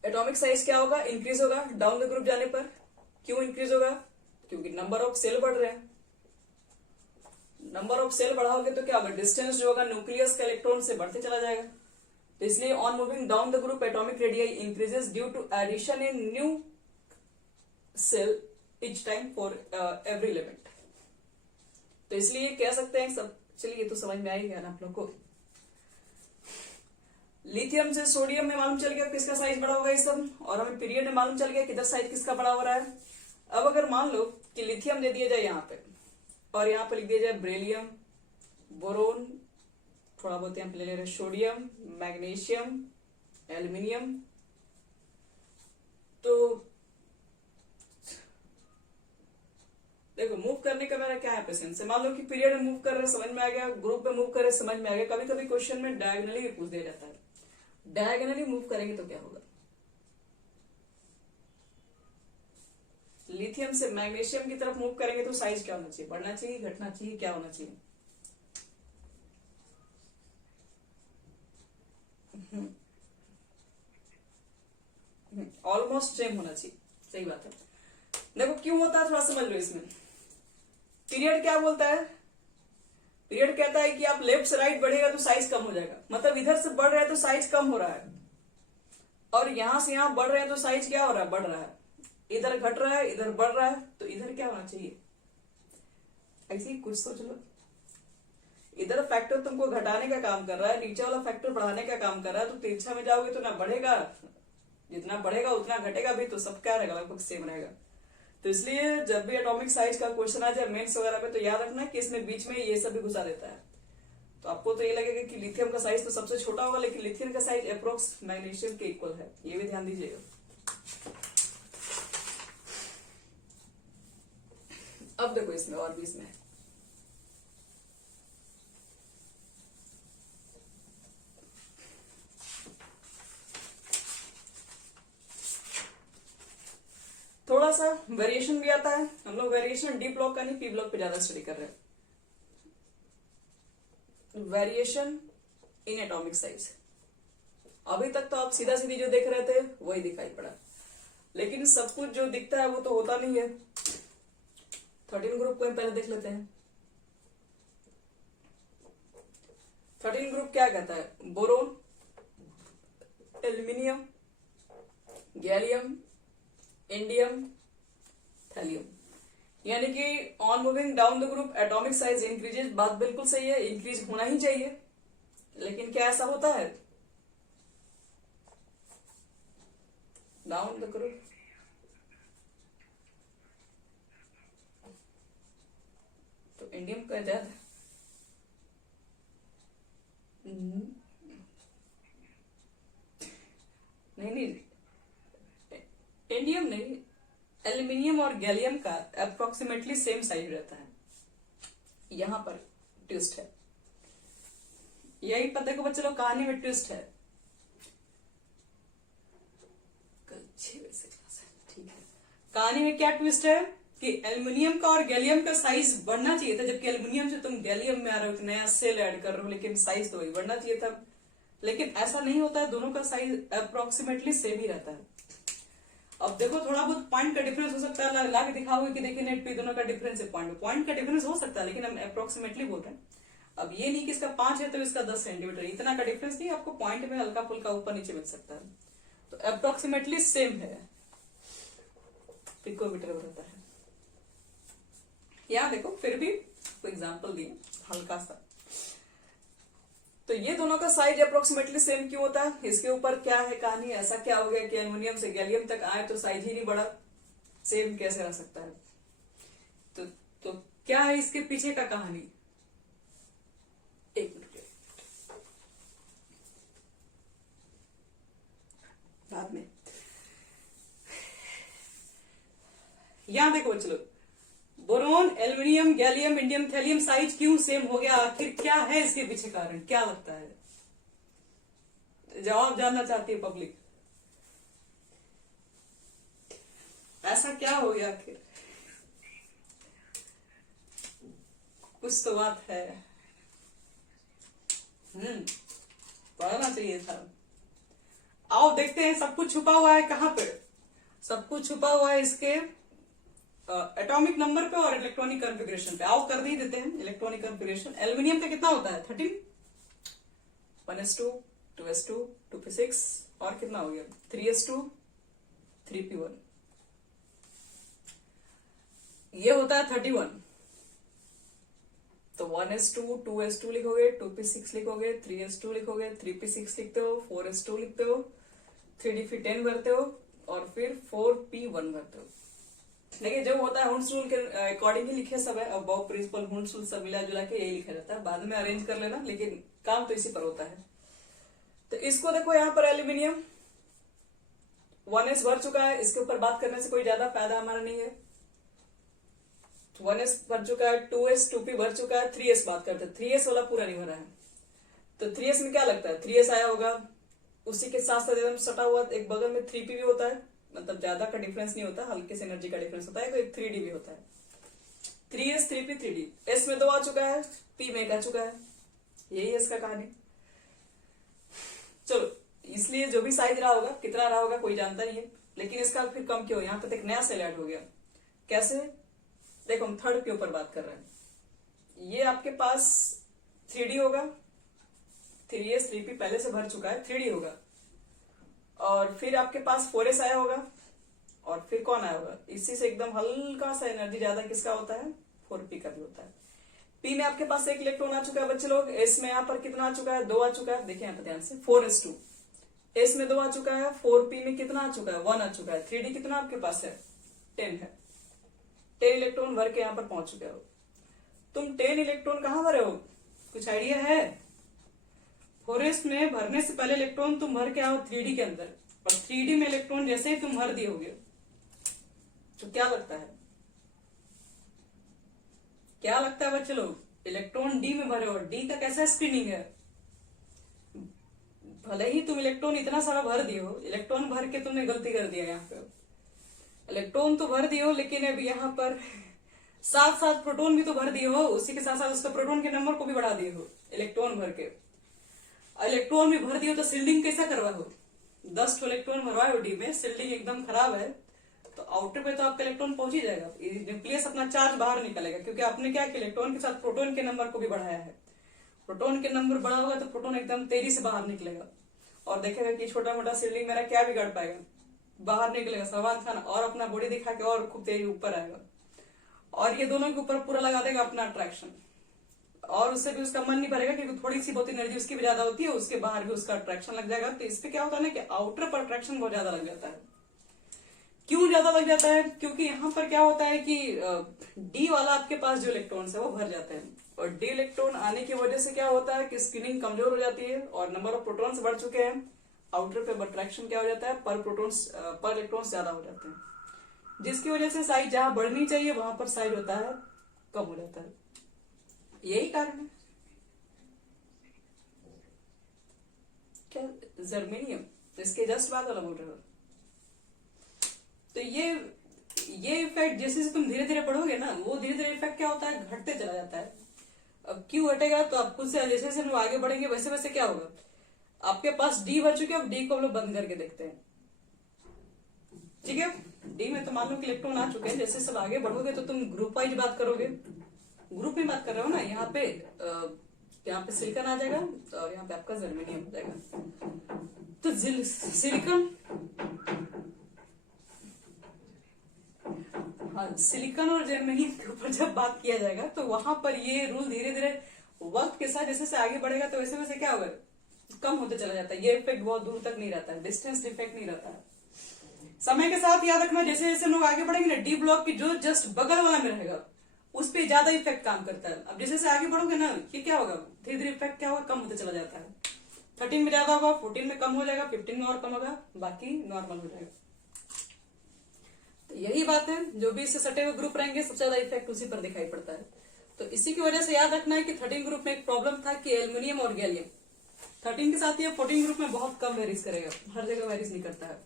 एटॉमिक साइज क्या होगा, इंक्रीज होगा डाउन द ग्रुप जाने पर। क्यों इंक्रीज होगा, क्योंकि नंबर ऑफ सेल बढ़ रहे हैं, नंबर ऑफ सेल बढ़ाओगे तो क्या होगा, डिस्टेंस जो होगा न्यूक्लियस का इलेक्ट्रॉन से बढ़ते चला जाएगा। तो इसलिए on moving down the group atomic radii increases due to addition in new shell each time for every element. तो इसलिए कह सकते हैं सब, चलिए ये तो समझ में आ ही गया ना आप लोग को। लिथियम से सोडियम में मालूम चल गया किसका साइज बड़ा होगा ये सब, और हमें पीरियड में मालूम चल गया किधर साइज किसका बड़ा हो रहा है। अब अगर मान लो कि लिथियम दे दिया जाए यहाँ पे, और यहाँ पे लिख दिया जाए बेरिलियम, बोरोन, थोड़ा बहुत यहाँ पे ले ले रहे सोडियम, मैग्नीशियम, एल्यूमिनियम, तो देखो मूव करने का मेरा क्या है पेशेंस है। मान लो कि पीरियड में मूव कर रहे समझ में आ गया, ग्रुप में मूव कर रहे समझ में आ गया। कभी कभी क्वेश्चन में डायगोनली भी पूछ दिया जाता है, डायगोनली मूव करेंगे तो क्या होगा, लिथियम से मैग्नीशियम की तरफ मूव करेंगे तो साइज क्या होना चाहिए, बढ़ना चाहिए, घटना चाहिए, क्या होना चाहिए। ऑलमोस्ट सेम होना चाहिए। सही बात है। देखो क्यों होता है, थोड़ा समझ लो इसमें। पीरियड क्या बोलता है, पीरियड कहता है कि आप लेफ्ट से राइट बढ़ेगा तो साइज कम हो जाएगा, मतलब इधर से बढ़ रहे हैं तो साइज कम हो रहा है, और यहां से यहां बढ़ रहे हैं तो साइज क्या हो रहा है, बढ़ रहा है। इधर घट रहा है, इधर बढ़ रहा है, तो इधर क्या होना चाहिए, ऐसे ही कुछ सोच लो। इधर फैक्टर तुमको घटाने का काम कर रहा है, नीचे वाला फैक्टर बढ़ाने का काम कर रहा है, तो तिरछा में जाओगे तो ना बढ़ेगा, जितना बढ़ेगा उतना घटेगा भी, तो सब क्या रहेगा, लगभग सेम रहेगा। तो इसलिए जब भी एटॉमिक साइज का क्वेश्चन आ जाए मेंस वगैरह पे, तो याद रखना कि इसमें बीच में ये सब भी घुसा देता है। तो आपको तो ये लगेगा कि लिथियम का साइज तो सबसे छोटा होगा, लेकिन लिथियम का साइज अप्रोक्स मैग्नीशियम के इक्वल है, ये भी ध्यान दीजिएगा। अब देखो इसमें और भी इसमें थोड़ा सा वेरिएशन भी आता है। हम लोग वेरिएशन डी ब्लॉक का नहीं, पी ब्लॉक पे ज्यादा स्टडी कर रहे हैं। वेरिएशन इन एटॉमिक साइज, अभी तक तो आप सीधा सीधी जो देख रहे थे वही दिखाई पड़ा, लेकिन सब कुछ जो दिखता है वो तो होता नहीं है। 13 ग्रुप को हम पहले देख लेते हैं। 13 ग्रुप क्या कहता है, boron, aluminium, gallium, indium, thallium, यानी कि on moving down the group atomic size increases. बात बिल्कुल सही है, इंक्रीज होना ही चाहिए, लेकिन क्या ऐसा होता है, डाउन द ग्रुप तो इंडियम का ज्यादा नहीं, इंडियम नहीं, एल्यूमिनियम और गैलियम का अप्रोक्सीमेटली सेम साइज रहता है। यहां पर ट्विस्ट है, यही पता को बच्चे लोग, कहानी में ट्विस्ट है। कल 6 बजे से क्लास है, ठीक है। कहानी में क्या ट्विस्ट है कि एल्यूमिनियम का और गैलियम का साइज बढ़ना चाहिए था, जबकि एल्यूमिनियम से तुम गैलियम में आ रहे हो, नया सेल ऐड कर रहे हो, लेकिन साइज तो वही बढ़ना चाहिए था। लेकिन ऐसा नहीं होता है, दोनों का साइज अप्रोक्सीमेटली सेम ही रहता है। अब देखो थोड़ा बहुत पॉइंट का डिफरेंस हो सकता है, ला के दिखाओगे कि देखिए नेट पे दोनों का डिफरेंस है, पॉइंट का डिफरेंस हो सकता है, लेकिन हम अप्रोक्सीमेटली बोल रहे हैं। अब ये नहीं कि इसका 5 है तो इसका 10 सेंटीमीटर, इतना का डिफरेंस नहीं, आपको पॉइंट में हल्का फुल्का ऊपर नीचे मिल सकता है, तो अप्रोक्सीमेटली सेम है, पिकोमीटर रहता है। यहाँ देखो फिर भी एग्जाम्पल दिए हल्का सा, तो ये दोनों का साइज अप्रोक्सीमेटली सेम क्यों होता है, इसके ऊपर क्या है कहानी, ऐसा क्या हो गया कि एल्यूमिनियम से गैलियम तक आए तो साइज ही नहीं बढ़ा, सेम कैसे रह सकता है। तो क्या है इसके पीछे का कहानी, एक मिनट बाद में। यहां देखो चलो, boron, aluminium, gallium, indium, thallium size क्यों सेम हो गया, आखिर क्या है इसके पीछे कारण, क्या लगता है, जवाब जानना चाहती है पब्लिक, ऐसा क्या हो गया आखिर, कुछ तो बात है। पढ़ना चाहिए था। आओ देखते हैं सब कुछ छुपा हुआ है कहां पे, सब कुछ छुपा हुआ है इसके एटॉमिक नंबर पे और इलेक्ट्रॉनिक कॉन्फ़िगरेशन पे। आओ कर ही देते हैं इलेक्ट्रॉनिक कॉन्फ़िगरेशन। एल्यूमिनियम का कितना होता है 13, 1s2, 2s2, 2p6 और कितना हो गया 3s2, 3p1, ये होता है 31। तो 1s2, 2s2 लिखोगे, 2p6 लिखोगे, 3s2 लिखोगे, 3p6 लिखते हो, 4s2 लिखते हो, 3d10 भरते हो और फिर 4p1 भरते हो। देखिए जो होता है हुंड्स रूल के अकॉर्डिंग ही लिखे सब है, और बॉब प्रिंसिपल हुंड्स रूल सब मिला जुला के यही लिखा जाता है, बाद में अरेंज कर लेना, लेकिन काम तो इसी पर होता है। तो इसको देखो यहाँ पर एल्यूमिनियम 1s भर चुका है, इसके ऊपर बात करने से कोई ज्यादा फायदा हमारा नहीं है। 1s भर चुका है, 2s 2p भर चुका है, 3s बात करते हैं, 3s वाला पूरा नहीं भरा है। तो 3s में क्या लगता है 3s आया होगा, उसी के साथ साथ एकदम सटा हुआ एक बगल में 3p भी होता है, मतलब ज्यादा का डिफरेंस नहीं होता, हल्के से एनर्जी का डिफरेंस होता है, कोई 3d भी होता है। 3s 3p 3d, s में 2 आ चुका है, p में 1 आ चुका है, यही है इसका कहानी। चलो इसलिए जो भी साइज रहा होगा कितना रहा होगा कोई जानता नहीं है, लेकिन इसका फिर कम क्यों, यहाँ पे तो एक नया सेल ऐड हो गया। कैसे? देखो हम थर्ड के ऊपर बात कर रहे हैं। ये आपके पास 3D होगा, 3s 3p पहले से भर चुका है, 3D होगा। और फिर आपके पास 4s आया होगा, और फिर कौन आया होगा, इसी से एकदम हल्का सा एनर्जी ज्यादा किसका होता है, 4p का भी होता है। p में आपके पास एक इलेक्ट्रॉन आ चुका है बच्चे लोग, s में यहाँ पर कितना आ चुका है, 2 आ चुका है। देखिए यहाँ पर ध्यान से 4s2, s में 2 आ चुका है, 4p में कितना आ चुका है, 1 आ चुका है। 3D कितना आपके पास है, 10 है। 10 इलेक्ट्रॉन भर के यहाँ पर पहुंच चुके हो। तुम 10 इलेक्ट्रॉन कहां भरे हो, कुछ आइडिया है? 4s में भरने से पहले इलेक्ट्रॉन तुम भर के आओ 3D के अंदर, और 3D में इलेक्ट्रॉन जैसे ही तुम भर दिए होगे, तो क्या लगता है, क्या लगता है बच्चे लोग, इलेक्ट्रॉन डी में भरे हो। डी का कैसा स्क्रीनिंग है, भले ही तुम इलेक्ट्रॉन इतना सारा भर दिए हो, इलेक्ट्रॉन भर के तुमने गलती कर दिया। यहाँ पे इलेक्ट्रॉन तो भर दिए हो, लेकिन अब यहाँ पर साथ साथ प्रोटॉन भी तो भर दिए हो, उसी के साथ साथ उसका प्रोटॉन के नंबर को भी बढ़ा दिए हो इलेक्ट्रॉन भर के। इलेक्ट्रॉन भी भर दिए हो तो सील्डिंग कैसा करवा हो, 10 इलेक्ट्रॉन भरवाए हो डी में, सील्डिंग एकदम खराब है, तो आउटर पे तो आपका इलेक्ट्रॉन पहुंच ही जाएगा, न्यूक्लियस अपना चार्ज बाहर निकलेगा, क्योंकि आपने क्या किया, इलेक्ट्रॉन के साथ प्रोटॉन के नंबर को भी बढ़ाया है। प्रोटॉन के नंबर बढ़ा होगा तो प्रोटॉन एकदम तेजी से बाहर निकलेगा, और देखेगा कि छोटा मोटा सील्डिंग मेरा क्या बिगाड़ पाएगा, बाहर निकलेगा सलमान खान, और अपना बॉडी दिखा के और खूब तेजी ऊपर आएगा, और ये दोनों के ऊपर पूरा लगा देगा अपना अट्रैक्शन, और उससे भी उसका मन नहीं भरेगा, क्योंकि थोड़ी सी बहुत एनर्जी उसकी भी ज्यादा होती है, उसके बाहर भी उसका अट्रैक्शन लग जाएगा। तो इस पे क्या होता है ना कि आउटर पर अट्रैक्शन बहुत ज्यादा लग जाता है। क्यों ज्यादा लग जाता है, क्योंकि यहाँ पर क्या होता है कि डी वाला आपके पास जो इलेक्ट्रॉन्स है वो भर जाते हैं, और डी इलेक्ट्रॉन आने की वजह से क्या होता है कि स्क्रीनिंग कमजोर हो जाती है, और नंबर ऑफ प्रोटॉन्स बढ़ चुके हैं, आउटर पे अट्रैक्शन क्या हो जाता है, पर इलेक्ट्रॉन्स ज्यादा हो जाते हैं, जिसकी वजह से साइज जहां बढ़नी चाहिए वहां पर साइज होता है कम हो जाता है। यही कारण है। क्या जर्मेनियम, तो इसके जस्ट बाद वाला बोल रहे हो। तो ये इफेक्ट जैसे जैसे तुम धीरे धीरे पढ़ोगे ना, वो धीरे धीरे इफेक्ट क्या होता है, घटते चला जाता है। अब क्यों घटेगा, तो आप खुद से जैसे जैसे हम आगे बढ़ेंगे वैसे वैसे क्या होगा, आपके पास डी भर चुके, अब डी को हम लोग बंद करके देखते हैं, ठीक है। डी में तो मान लो कि इलेक्ट्रॉन आ चुके हैं, जैसे सब आगे बढ़ोगे तो तुम ग्रुप वाइज बात करोगे, ग्रुप में बात कर रहे हो ना, यहाँ पे सिलिकॉन आ जाएगा, और यहाँ पे आपका जर्मेनियम हो जाएगा। तो सिलिकॉन, हाँ, सिलिकॉन और जर्मेनियम के ऊपर जब बात किया जाएगा तो वहां पर ये रूल धीरे धीरे वक्त के साथ जैसे जैसे आगे बढ़ेगा तो वैसे वैसे क्या होगा, कम होते चला जाता है। ये इफेक्ट बहुत दूर तक नहीं रहता है, डिस्टेंस इफेक्ट नहीं रहता है। समय के साथ याद रखना, जैसे जैसे लोग आगे बढ़ेंगे ना, डी ब्लॉक की जो जस्ट बगल वाला में रहेगा उस पर ज्यादा इफेक्ट काम करता है। अब जैसे जैसे आगे बढ़ोगे ना, ये क्या होगा, धीरे धीरे इफेक्ट क्या होगा, कम होते चला जाता है। 13 में ज्यादा होगा, 14 में कम हो जाएगा, 15 में और कम होगा, बाकी नॉर्मल हो जाएगा। तो यही बात है, जो भी इससे सटे हुए ग्रुप रहेंगे सबसे ज्यादा इफेक्ट उसी पर दिखाई पड़ता है। तो इसी की वजह से याद रखना है कि 13 ग्रुप में एक प्रॉब्लम था कि एल्युमिनियम और गैलियम, 13 के साथ ये 14 ग्रुप में बहुत कम वेरीज करेगा, हर जगह वेरीज नहीं करता है।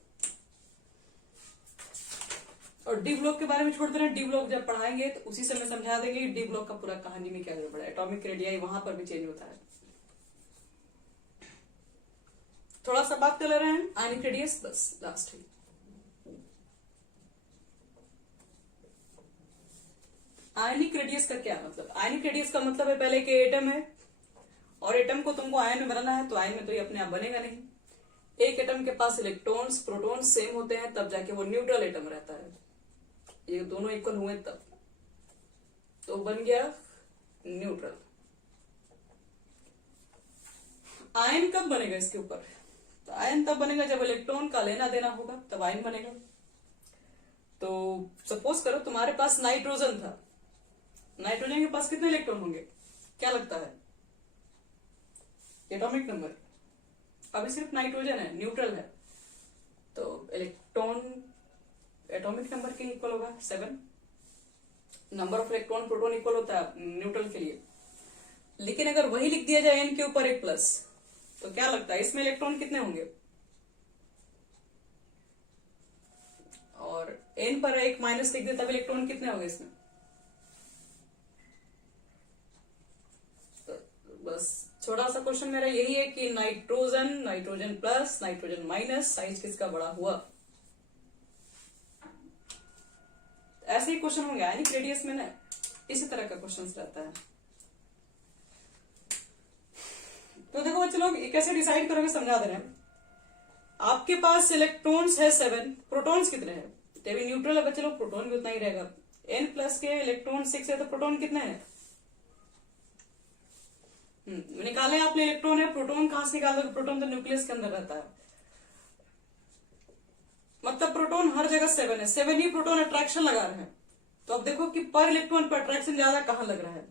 और डी ब्लॉक के बारे में छोड़ देना, डी ब्लॉक जब पढ़ाएंगे तो उसी समय समझा देंगे डी ब्लॉक का पूरा कहानी में क्या गड़बड़ है, एटॉमिक रेडियाई वहां पर भी चेंज होता है। थोड़ा सा बात कर ले रहे हैं आयनिक रेडियस, बस लास्ट ही। आयनिक रेडियस का क्या मतलब, आयनिक रेडियस का मतलब है पहले कि एटम है, और एटम को तुमको आयन में बनाना है, तो आयन में तो ये अपने आप बनेगा नहीं। एक एटम के पास इलेक्ट्रॉन्स प्रोटॉन्स सेम होते हैं, तब जाके वो न्यूट्रल एटम रहता है। ये दोनों इक्वल हुए तब तो बन गया न्यूट्रल। आयन कब बनेगा इसके ऊपर, तो आयन तब बनेगा जब इलेक्ट्रॉन का लेना देना होगा, तब आयन बनेगा। तो सपोज करो तुम्हारे पास नाइट्रोजन था, नाइट्रोजन के पास कितने इलेक्ट्रॉन होंगे, क्या लगता है, एटॉमिक नंबर। अभी सिर्फ नाइट्रोजन है, न्यूट्रल है, तो इलेक्ट्रॉन एटॉमिक नंबर के इक्वल होगा 7। Number of electron proton equal होता है न्यूट्रल के लिए। लेकिन अगर वही लिख दिया जाए एन के ऊपर एक प्लस, तो क्या लगता है इसमें इलेक्ट्रॉन कितने होंगे, और एन पर एक माइनस लिख दे तब इलेक्ट्रॉन कितने होंगे इसमें। तो बस छोटा सा क्वेश्चन मेरा यही है कि nitrogen, nitrogen plus, nitrogen minus, size किसका बड़ा हुआ। ऐसे ही क्वेश्चन होंगे आयनिक रेडियस में ना, इसी तरह का क्वेश्चन रहता है। तो देखो बच्चे लोग कैसे डिसाइड करोगे समझा दे रहे हैं। आपके पास इलेक्ट्रॉन्स है 7, प्रोटॉन्स कितने हैं? तो अभी न्यूट्रल है बच्चे लोग, प्रोटॉन भी उतना ही रहेगा। n प्लस के इलेक्ट्रॉन 6 है तो प्रोटॉन कितने हैं? निकाले आपने इलेक्ट्रॉन है, प्रोटॉन कहां से निकालोगे? प्रोटॉन तो न्यूक्लियस के अंदर रहता है, मतलब प्रोटॉन हर जगह 7 है, 7 ही प्रोटॉन अट्रैक्शन लगा रहे हैं। तो अब देखो कि पर इलेक्ट्रॉन पर अट्रैक्शन ज्यादा कहां लग रहा है?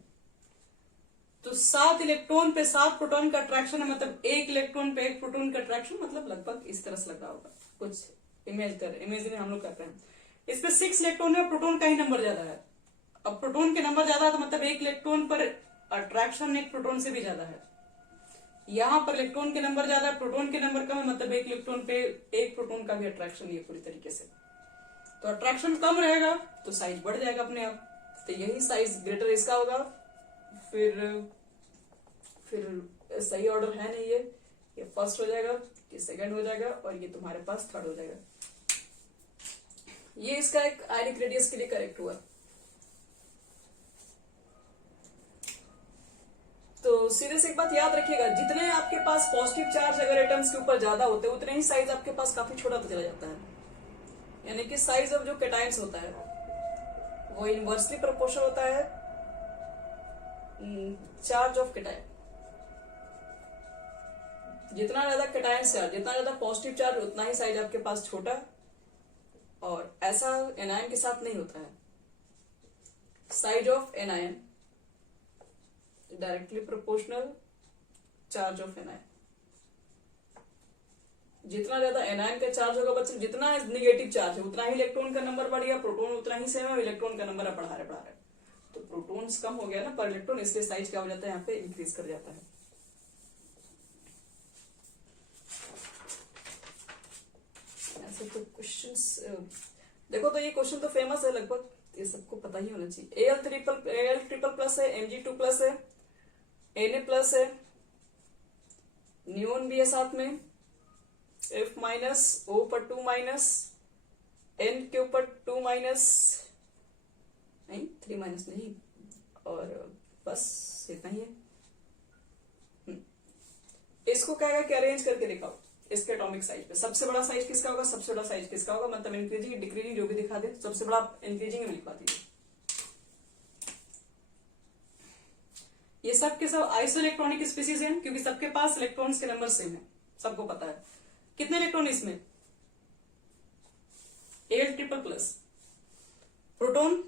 तो 7 इलेक्ट्रॉन पे 7 प्रोटॉन का अट्रैक्शन है, मतलब 1 इलेक्ट्रॉन पे 1 प्रोटॉन का अट्रैक्शन, मतलब लगभग इस तरह से लग रहा होगा। कुछ इमेजिन हम लोग करते हैं। इस पे 6 इलेक्ट्रॉन है, प्रोटॉन का ही नंबर ज्यादा है। अब प्रोटॉन के नंबर ज्यादा है तो मतलब 1 इलेक्ट्रॉन पर अट्रैक्शन 1 प्रोटॉन से भी ज्यादा है। यहां पर इलेक्ट्रॉन के नंबर ज्यादा है, प्रोटॉन के नंबर कम है, मतलब 1 इलेक्ट्रॉन पे 1 प्रोटॉन का भी अट्रैक्शन नहीं है पूरी तरीके से। तो अट्रैक्शन कम रहेगा तो साइज बढ़ जाएगा अपने आप। तो यही साइज ग्रेटर इसका होगा। फिर सही ऑर्डर है नहीं, ये फर्स्ट हो जाएगा, ये सेकंड हो जाएगा और ये तुम्हारे पास थर्ड हो जाएगा। ये इसका एक आयनिक रेडियस के लिए करेक्ट हुआ। तो सीधे से एक बात याद रखिएगा, जितने आपके पास पॉजिटिव चार्ज अगर एटम्स के ऊपर ज्यादा होते हैं उतने ही साइज आपके पास काफी छोटा चला जाता है। यानी कि साइज ऑफ जो कैटायंस होता है वो इनवर्सली प्रोपोर्शनल होता है चार्ज ऑफ कैटायन। जितना ज्यादा कैटायन चार्ज, जितना ज्यादा पॉजिटिव चार्ज, उतना ही साइज आपके पास छोटा। और ऐसा एनायन के साथ नहीं होता है। Size of anion directly proportional charge of anion. जितना ज्यादा एनायन का चार्ज होगा बच्चे, जितना निगेटिव चार्ज है उतना ही इलेक्ट्रॉन का नंबर बढ़ेगा, प्रोटॉन उतना ही सेम है, इलेक्ट्रॉन का नंबर बढ़ा रहे। तो प्रोटॉन्स कम हो गया ना पर इलेक्ट्रॉन, इसलिए साइज क्या हो जाता है यहाँ पे इंक्रीज कर जाता है। ऐसे तो क्वेश्चंस देखो, तो ये क्वेश्चन तो फेमस है, लगभग ये सबको पता ही होना चाहिए। Al ट्रिपल प्लस है, Mg2 प्लस है, Na प्लस है, नियोन भी है साथ में, F माइनस, O पर 2 माइनस, N के ऊपर 2 माइनस, नहीं 3 माइनस नहीं, और बस इतना ही है। इसको कहेगा कि अरेंज करके दिखाओ इसके एटॉमिक साइज पे। सबसे बड़ा साइज किसका होगा, सबसे बड़ा साइज किसका होगा, मतलब इंक्रीजिंग डिक्रीजिंग जो भी दिखा दे, सबसे बड़ा इंक्रीजिंग में लिखवा दीजिए। ये सब के सब आइसो इलेक्ट्रॉनिक स्पीसीज हैं, क्योंकि सबके पास इलेक्ट्रॉन्स के नंबर सेम है, सबको पता है। कितने इलेक्ट्रॉन इसमें? Al triple plus. प्रोटॉन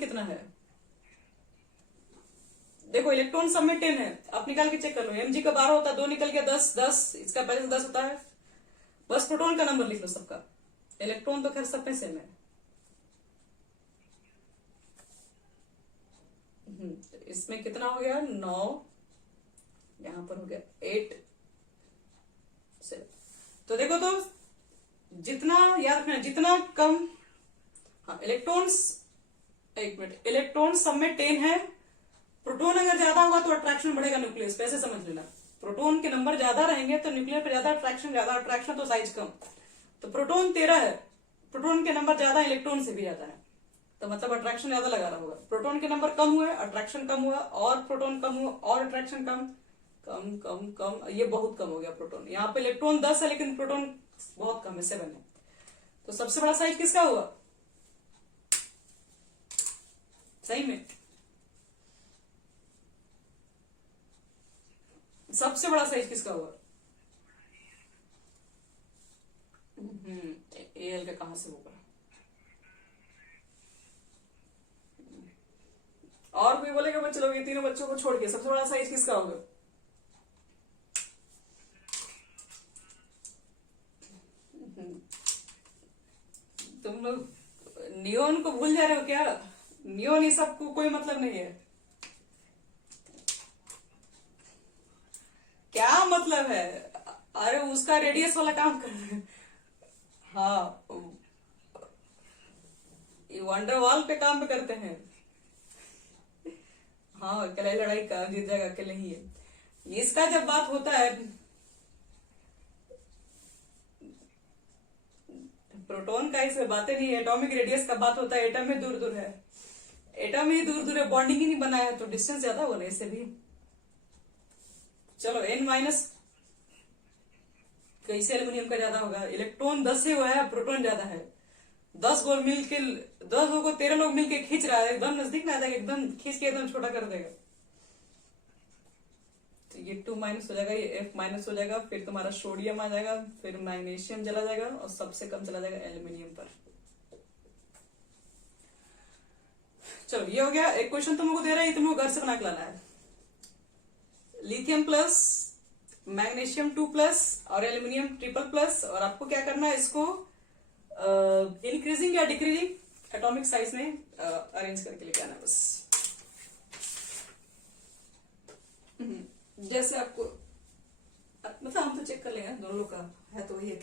कितना है? देखो इलेक्ट्रॉन सब में 10 है, आप निकाल के चेक कर लो। Mg का 12 होता है, 2 निकल गया 10, इसका बैलेंस 10 होता है। बस प्रोटॉन का नंबर लिख लो सबका। इलेक्ट्रॉन तो खैर सब में सेम है। इसमें कितना हो गया? 9, यहां पर हो गया 8, 7। तो देखो, तो जितना याद रखना, जितना कम, हाँ इलेक्ट्रॉन्स, एक मिनट, इलेक्ट्रॉन सब में 10 है। प्रोटॉन अगर ज्यादा होगा तो अट्रैक्शन बढ़ेगा न्यूक्लियस पे, ऐसे समझ लेना। प्रोटॉन के नंबर ज्यादा रहेंगे तो न्यूक्लियर पे ज्यादा अट्रैक्शन तो साइज कम। तो प्रोटॉन 13 है, प्रोटॉन के नंबर ज्यादा इलेक्ट्रॉन से भी ज्यादा है, तो मतलब अट्रैक्शन ज्यादा लगा रहा होगा। प्रोटॉन के नंबर कम हुए, अट्रैक्शन कम हुआ, और प्रोटॉन कम हुआ और अट्रैक्शन कम कम कम कम, ये बहुत कम हो गया प्रोटॉन। यहाँ पे इलेक्ट्रॉन 10 है लेकिन प्रोटॉन बहुत कम है, 7 है। तो सबसे बड़ा साइज किसका हुआ? सही में सबसे बड़ा साइज किसका हुआ? Al का कहां से होगा? और कोई बोलेगा बच्चे लोग, ये तीनों बच्चों को छोड़ के सबसे बड़ा साइज किसका होगा? तुम लोग नियोन को भूल जा रहे हो क्या? नियोन ये सब को कोई मतलब नहीं है। क्या मतलब है? अरे उसका रेडियस वाला काम कर रहे हैं। हाँ, ये वंडरवॉल पे काम करते हैं। हाँ, अकेले लड़ाई का जीत जाएगा, अकेले ही है। इसका जब बात होता है, प्रोटॉन का इसमें बातें नहीं है, एटॉमिक रेडियस का बात होता है, एटम में दूर दूर है, एटम ही दूर दूर है, बॉन्डिंग ही नहीं बना है, तो डिस्टेंस ज्यादा होगा इससे भी। चलो n माइनस कैसे एल्यूमिनियम का ज्यादा होगा, इलेक्ट्रॉन 10 से हुआ है, प्रोटॉन ज्यादा है, 10 लोग मिलके 10 लोगों को 13 लोग मिलके खींच रहा है, एकदम नजदीक ना आता है, एकदम खींच के एकदम छोटा कर देगा। तो ये 2 माइनस हो जाएगा, ये F माइनस हो जाएगा, फिर तुम्हारा सोडियम आ जाएगा, फिर मैग्नीशियम चला जाएगा और सबसे कम चला जाएगा एल्यूमिनियम पर। चलो ये हो गया। एक क्वेश्चन तुमको दे रहा है, तुमको घर से बना के लाना है। लिथियम प्लस, मैग्नीशियम 2 प्लस और एल्यूमिनियम ट्रिपल प्लस, और आपको क्या करना है, इसको इंक्रीजिंग या डिक्रीजिंग एटॉमिक साइज में अरेंज करके लेके आना है बस। जैसे आपको मतलब हम तो चेक कर लेंगे दोनों लोग का है, तो वही एक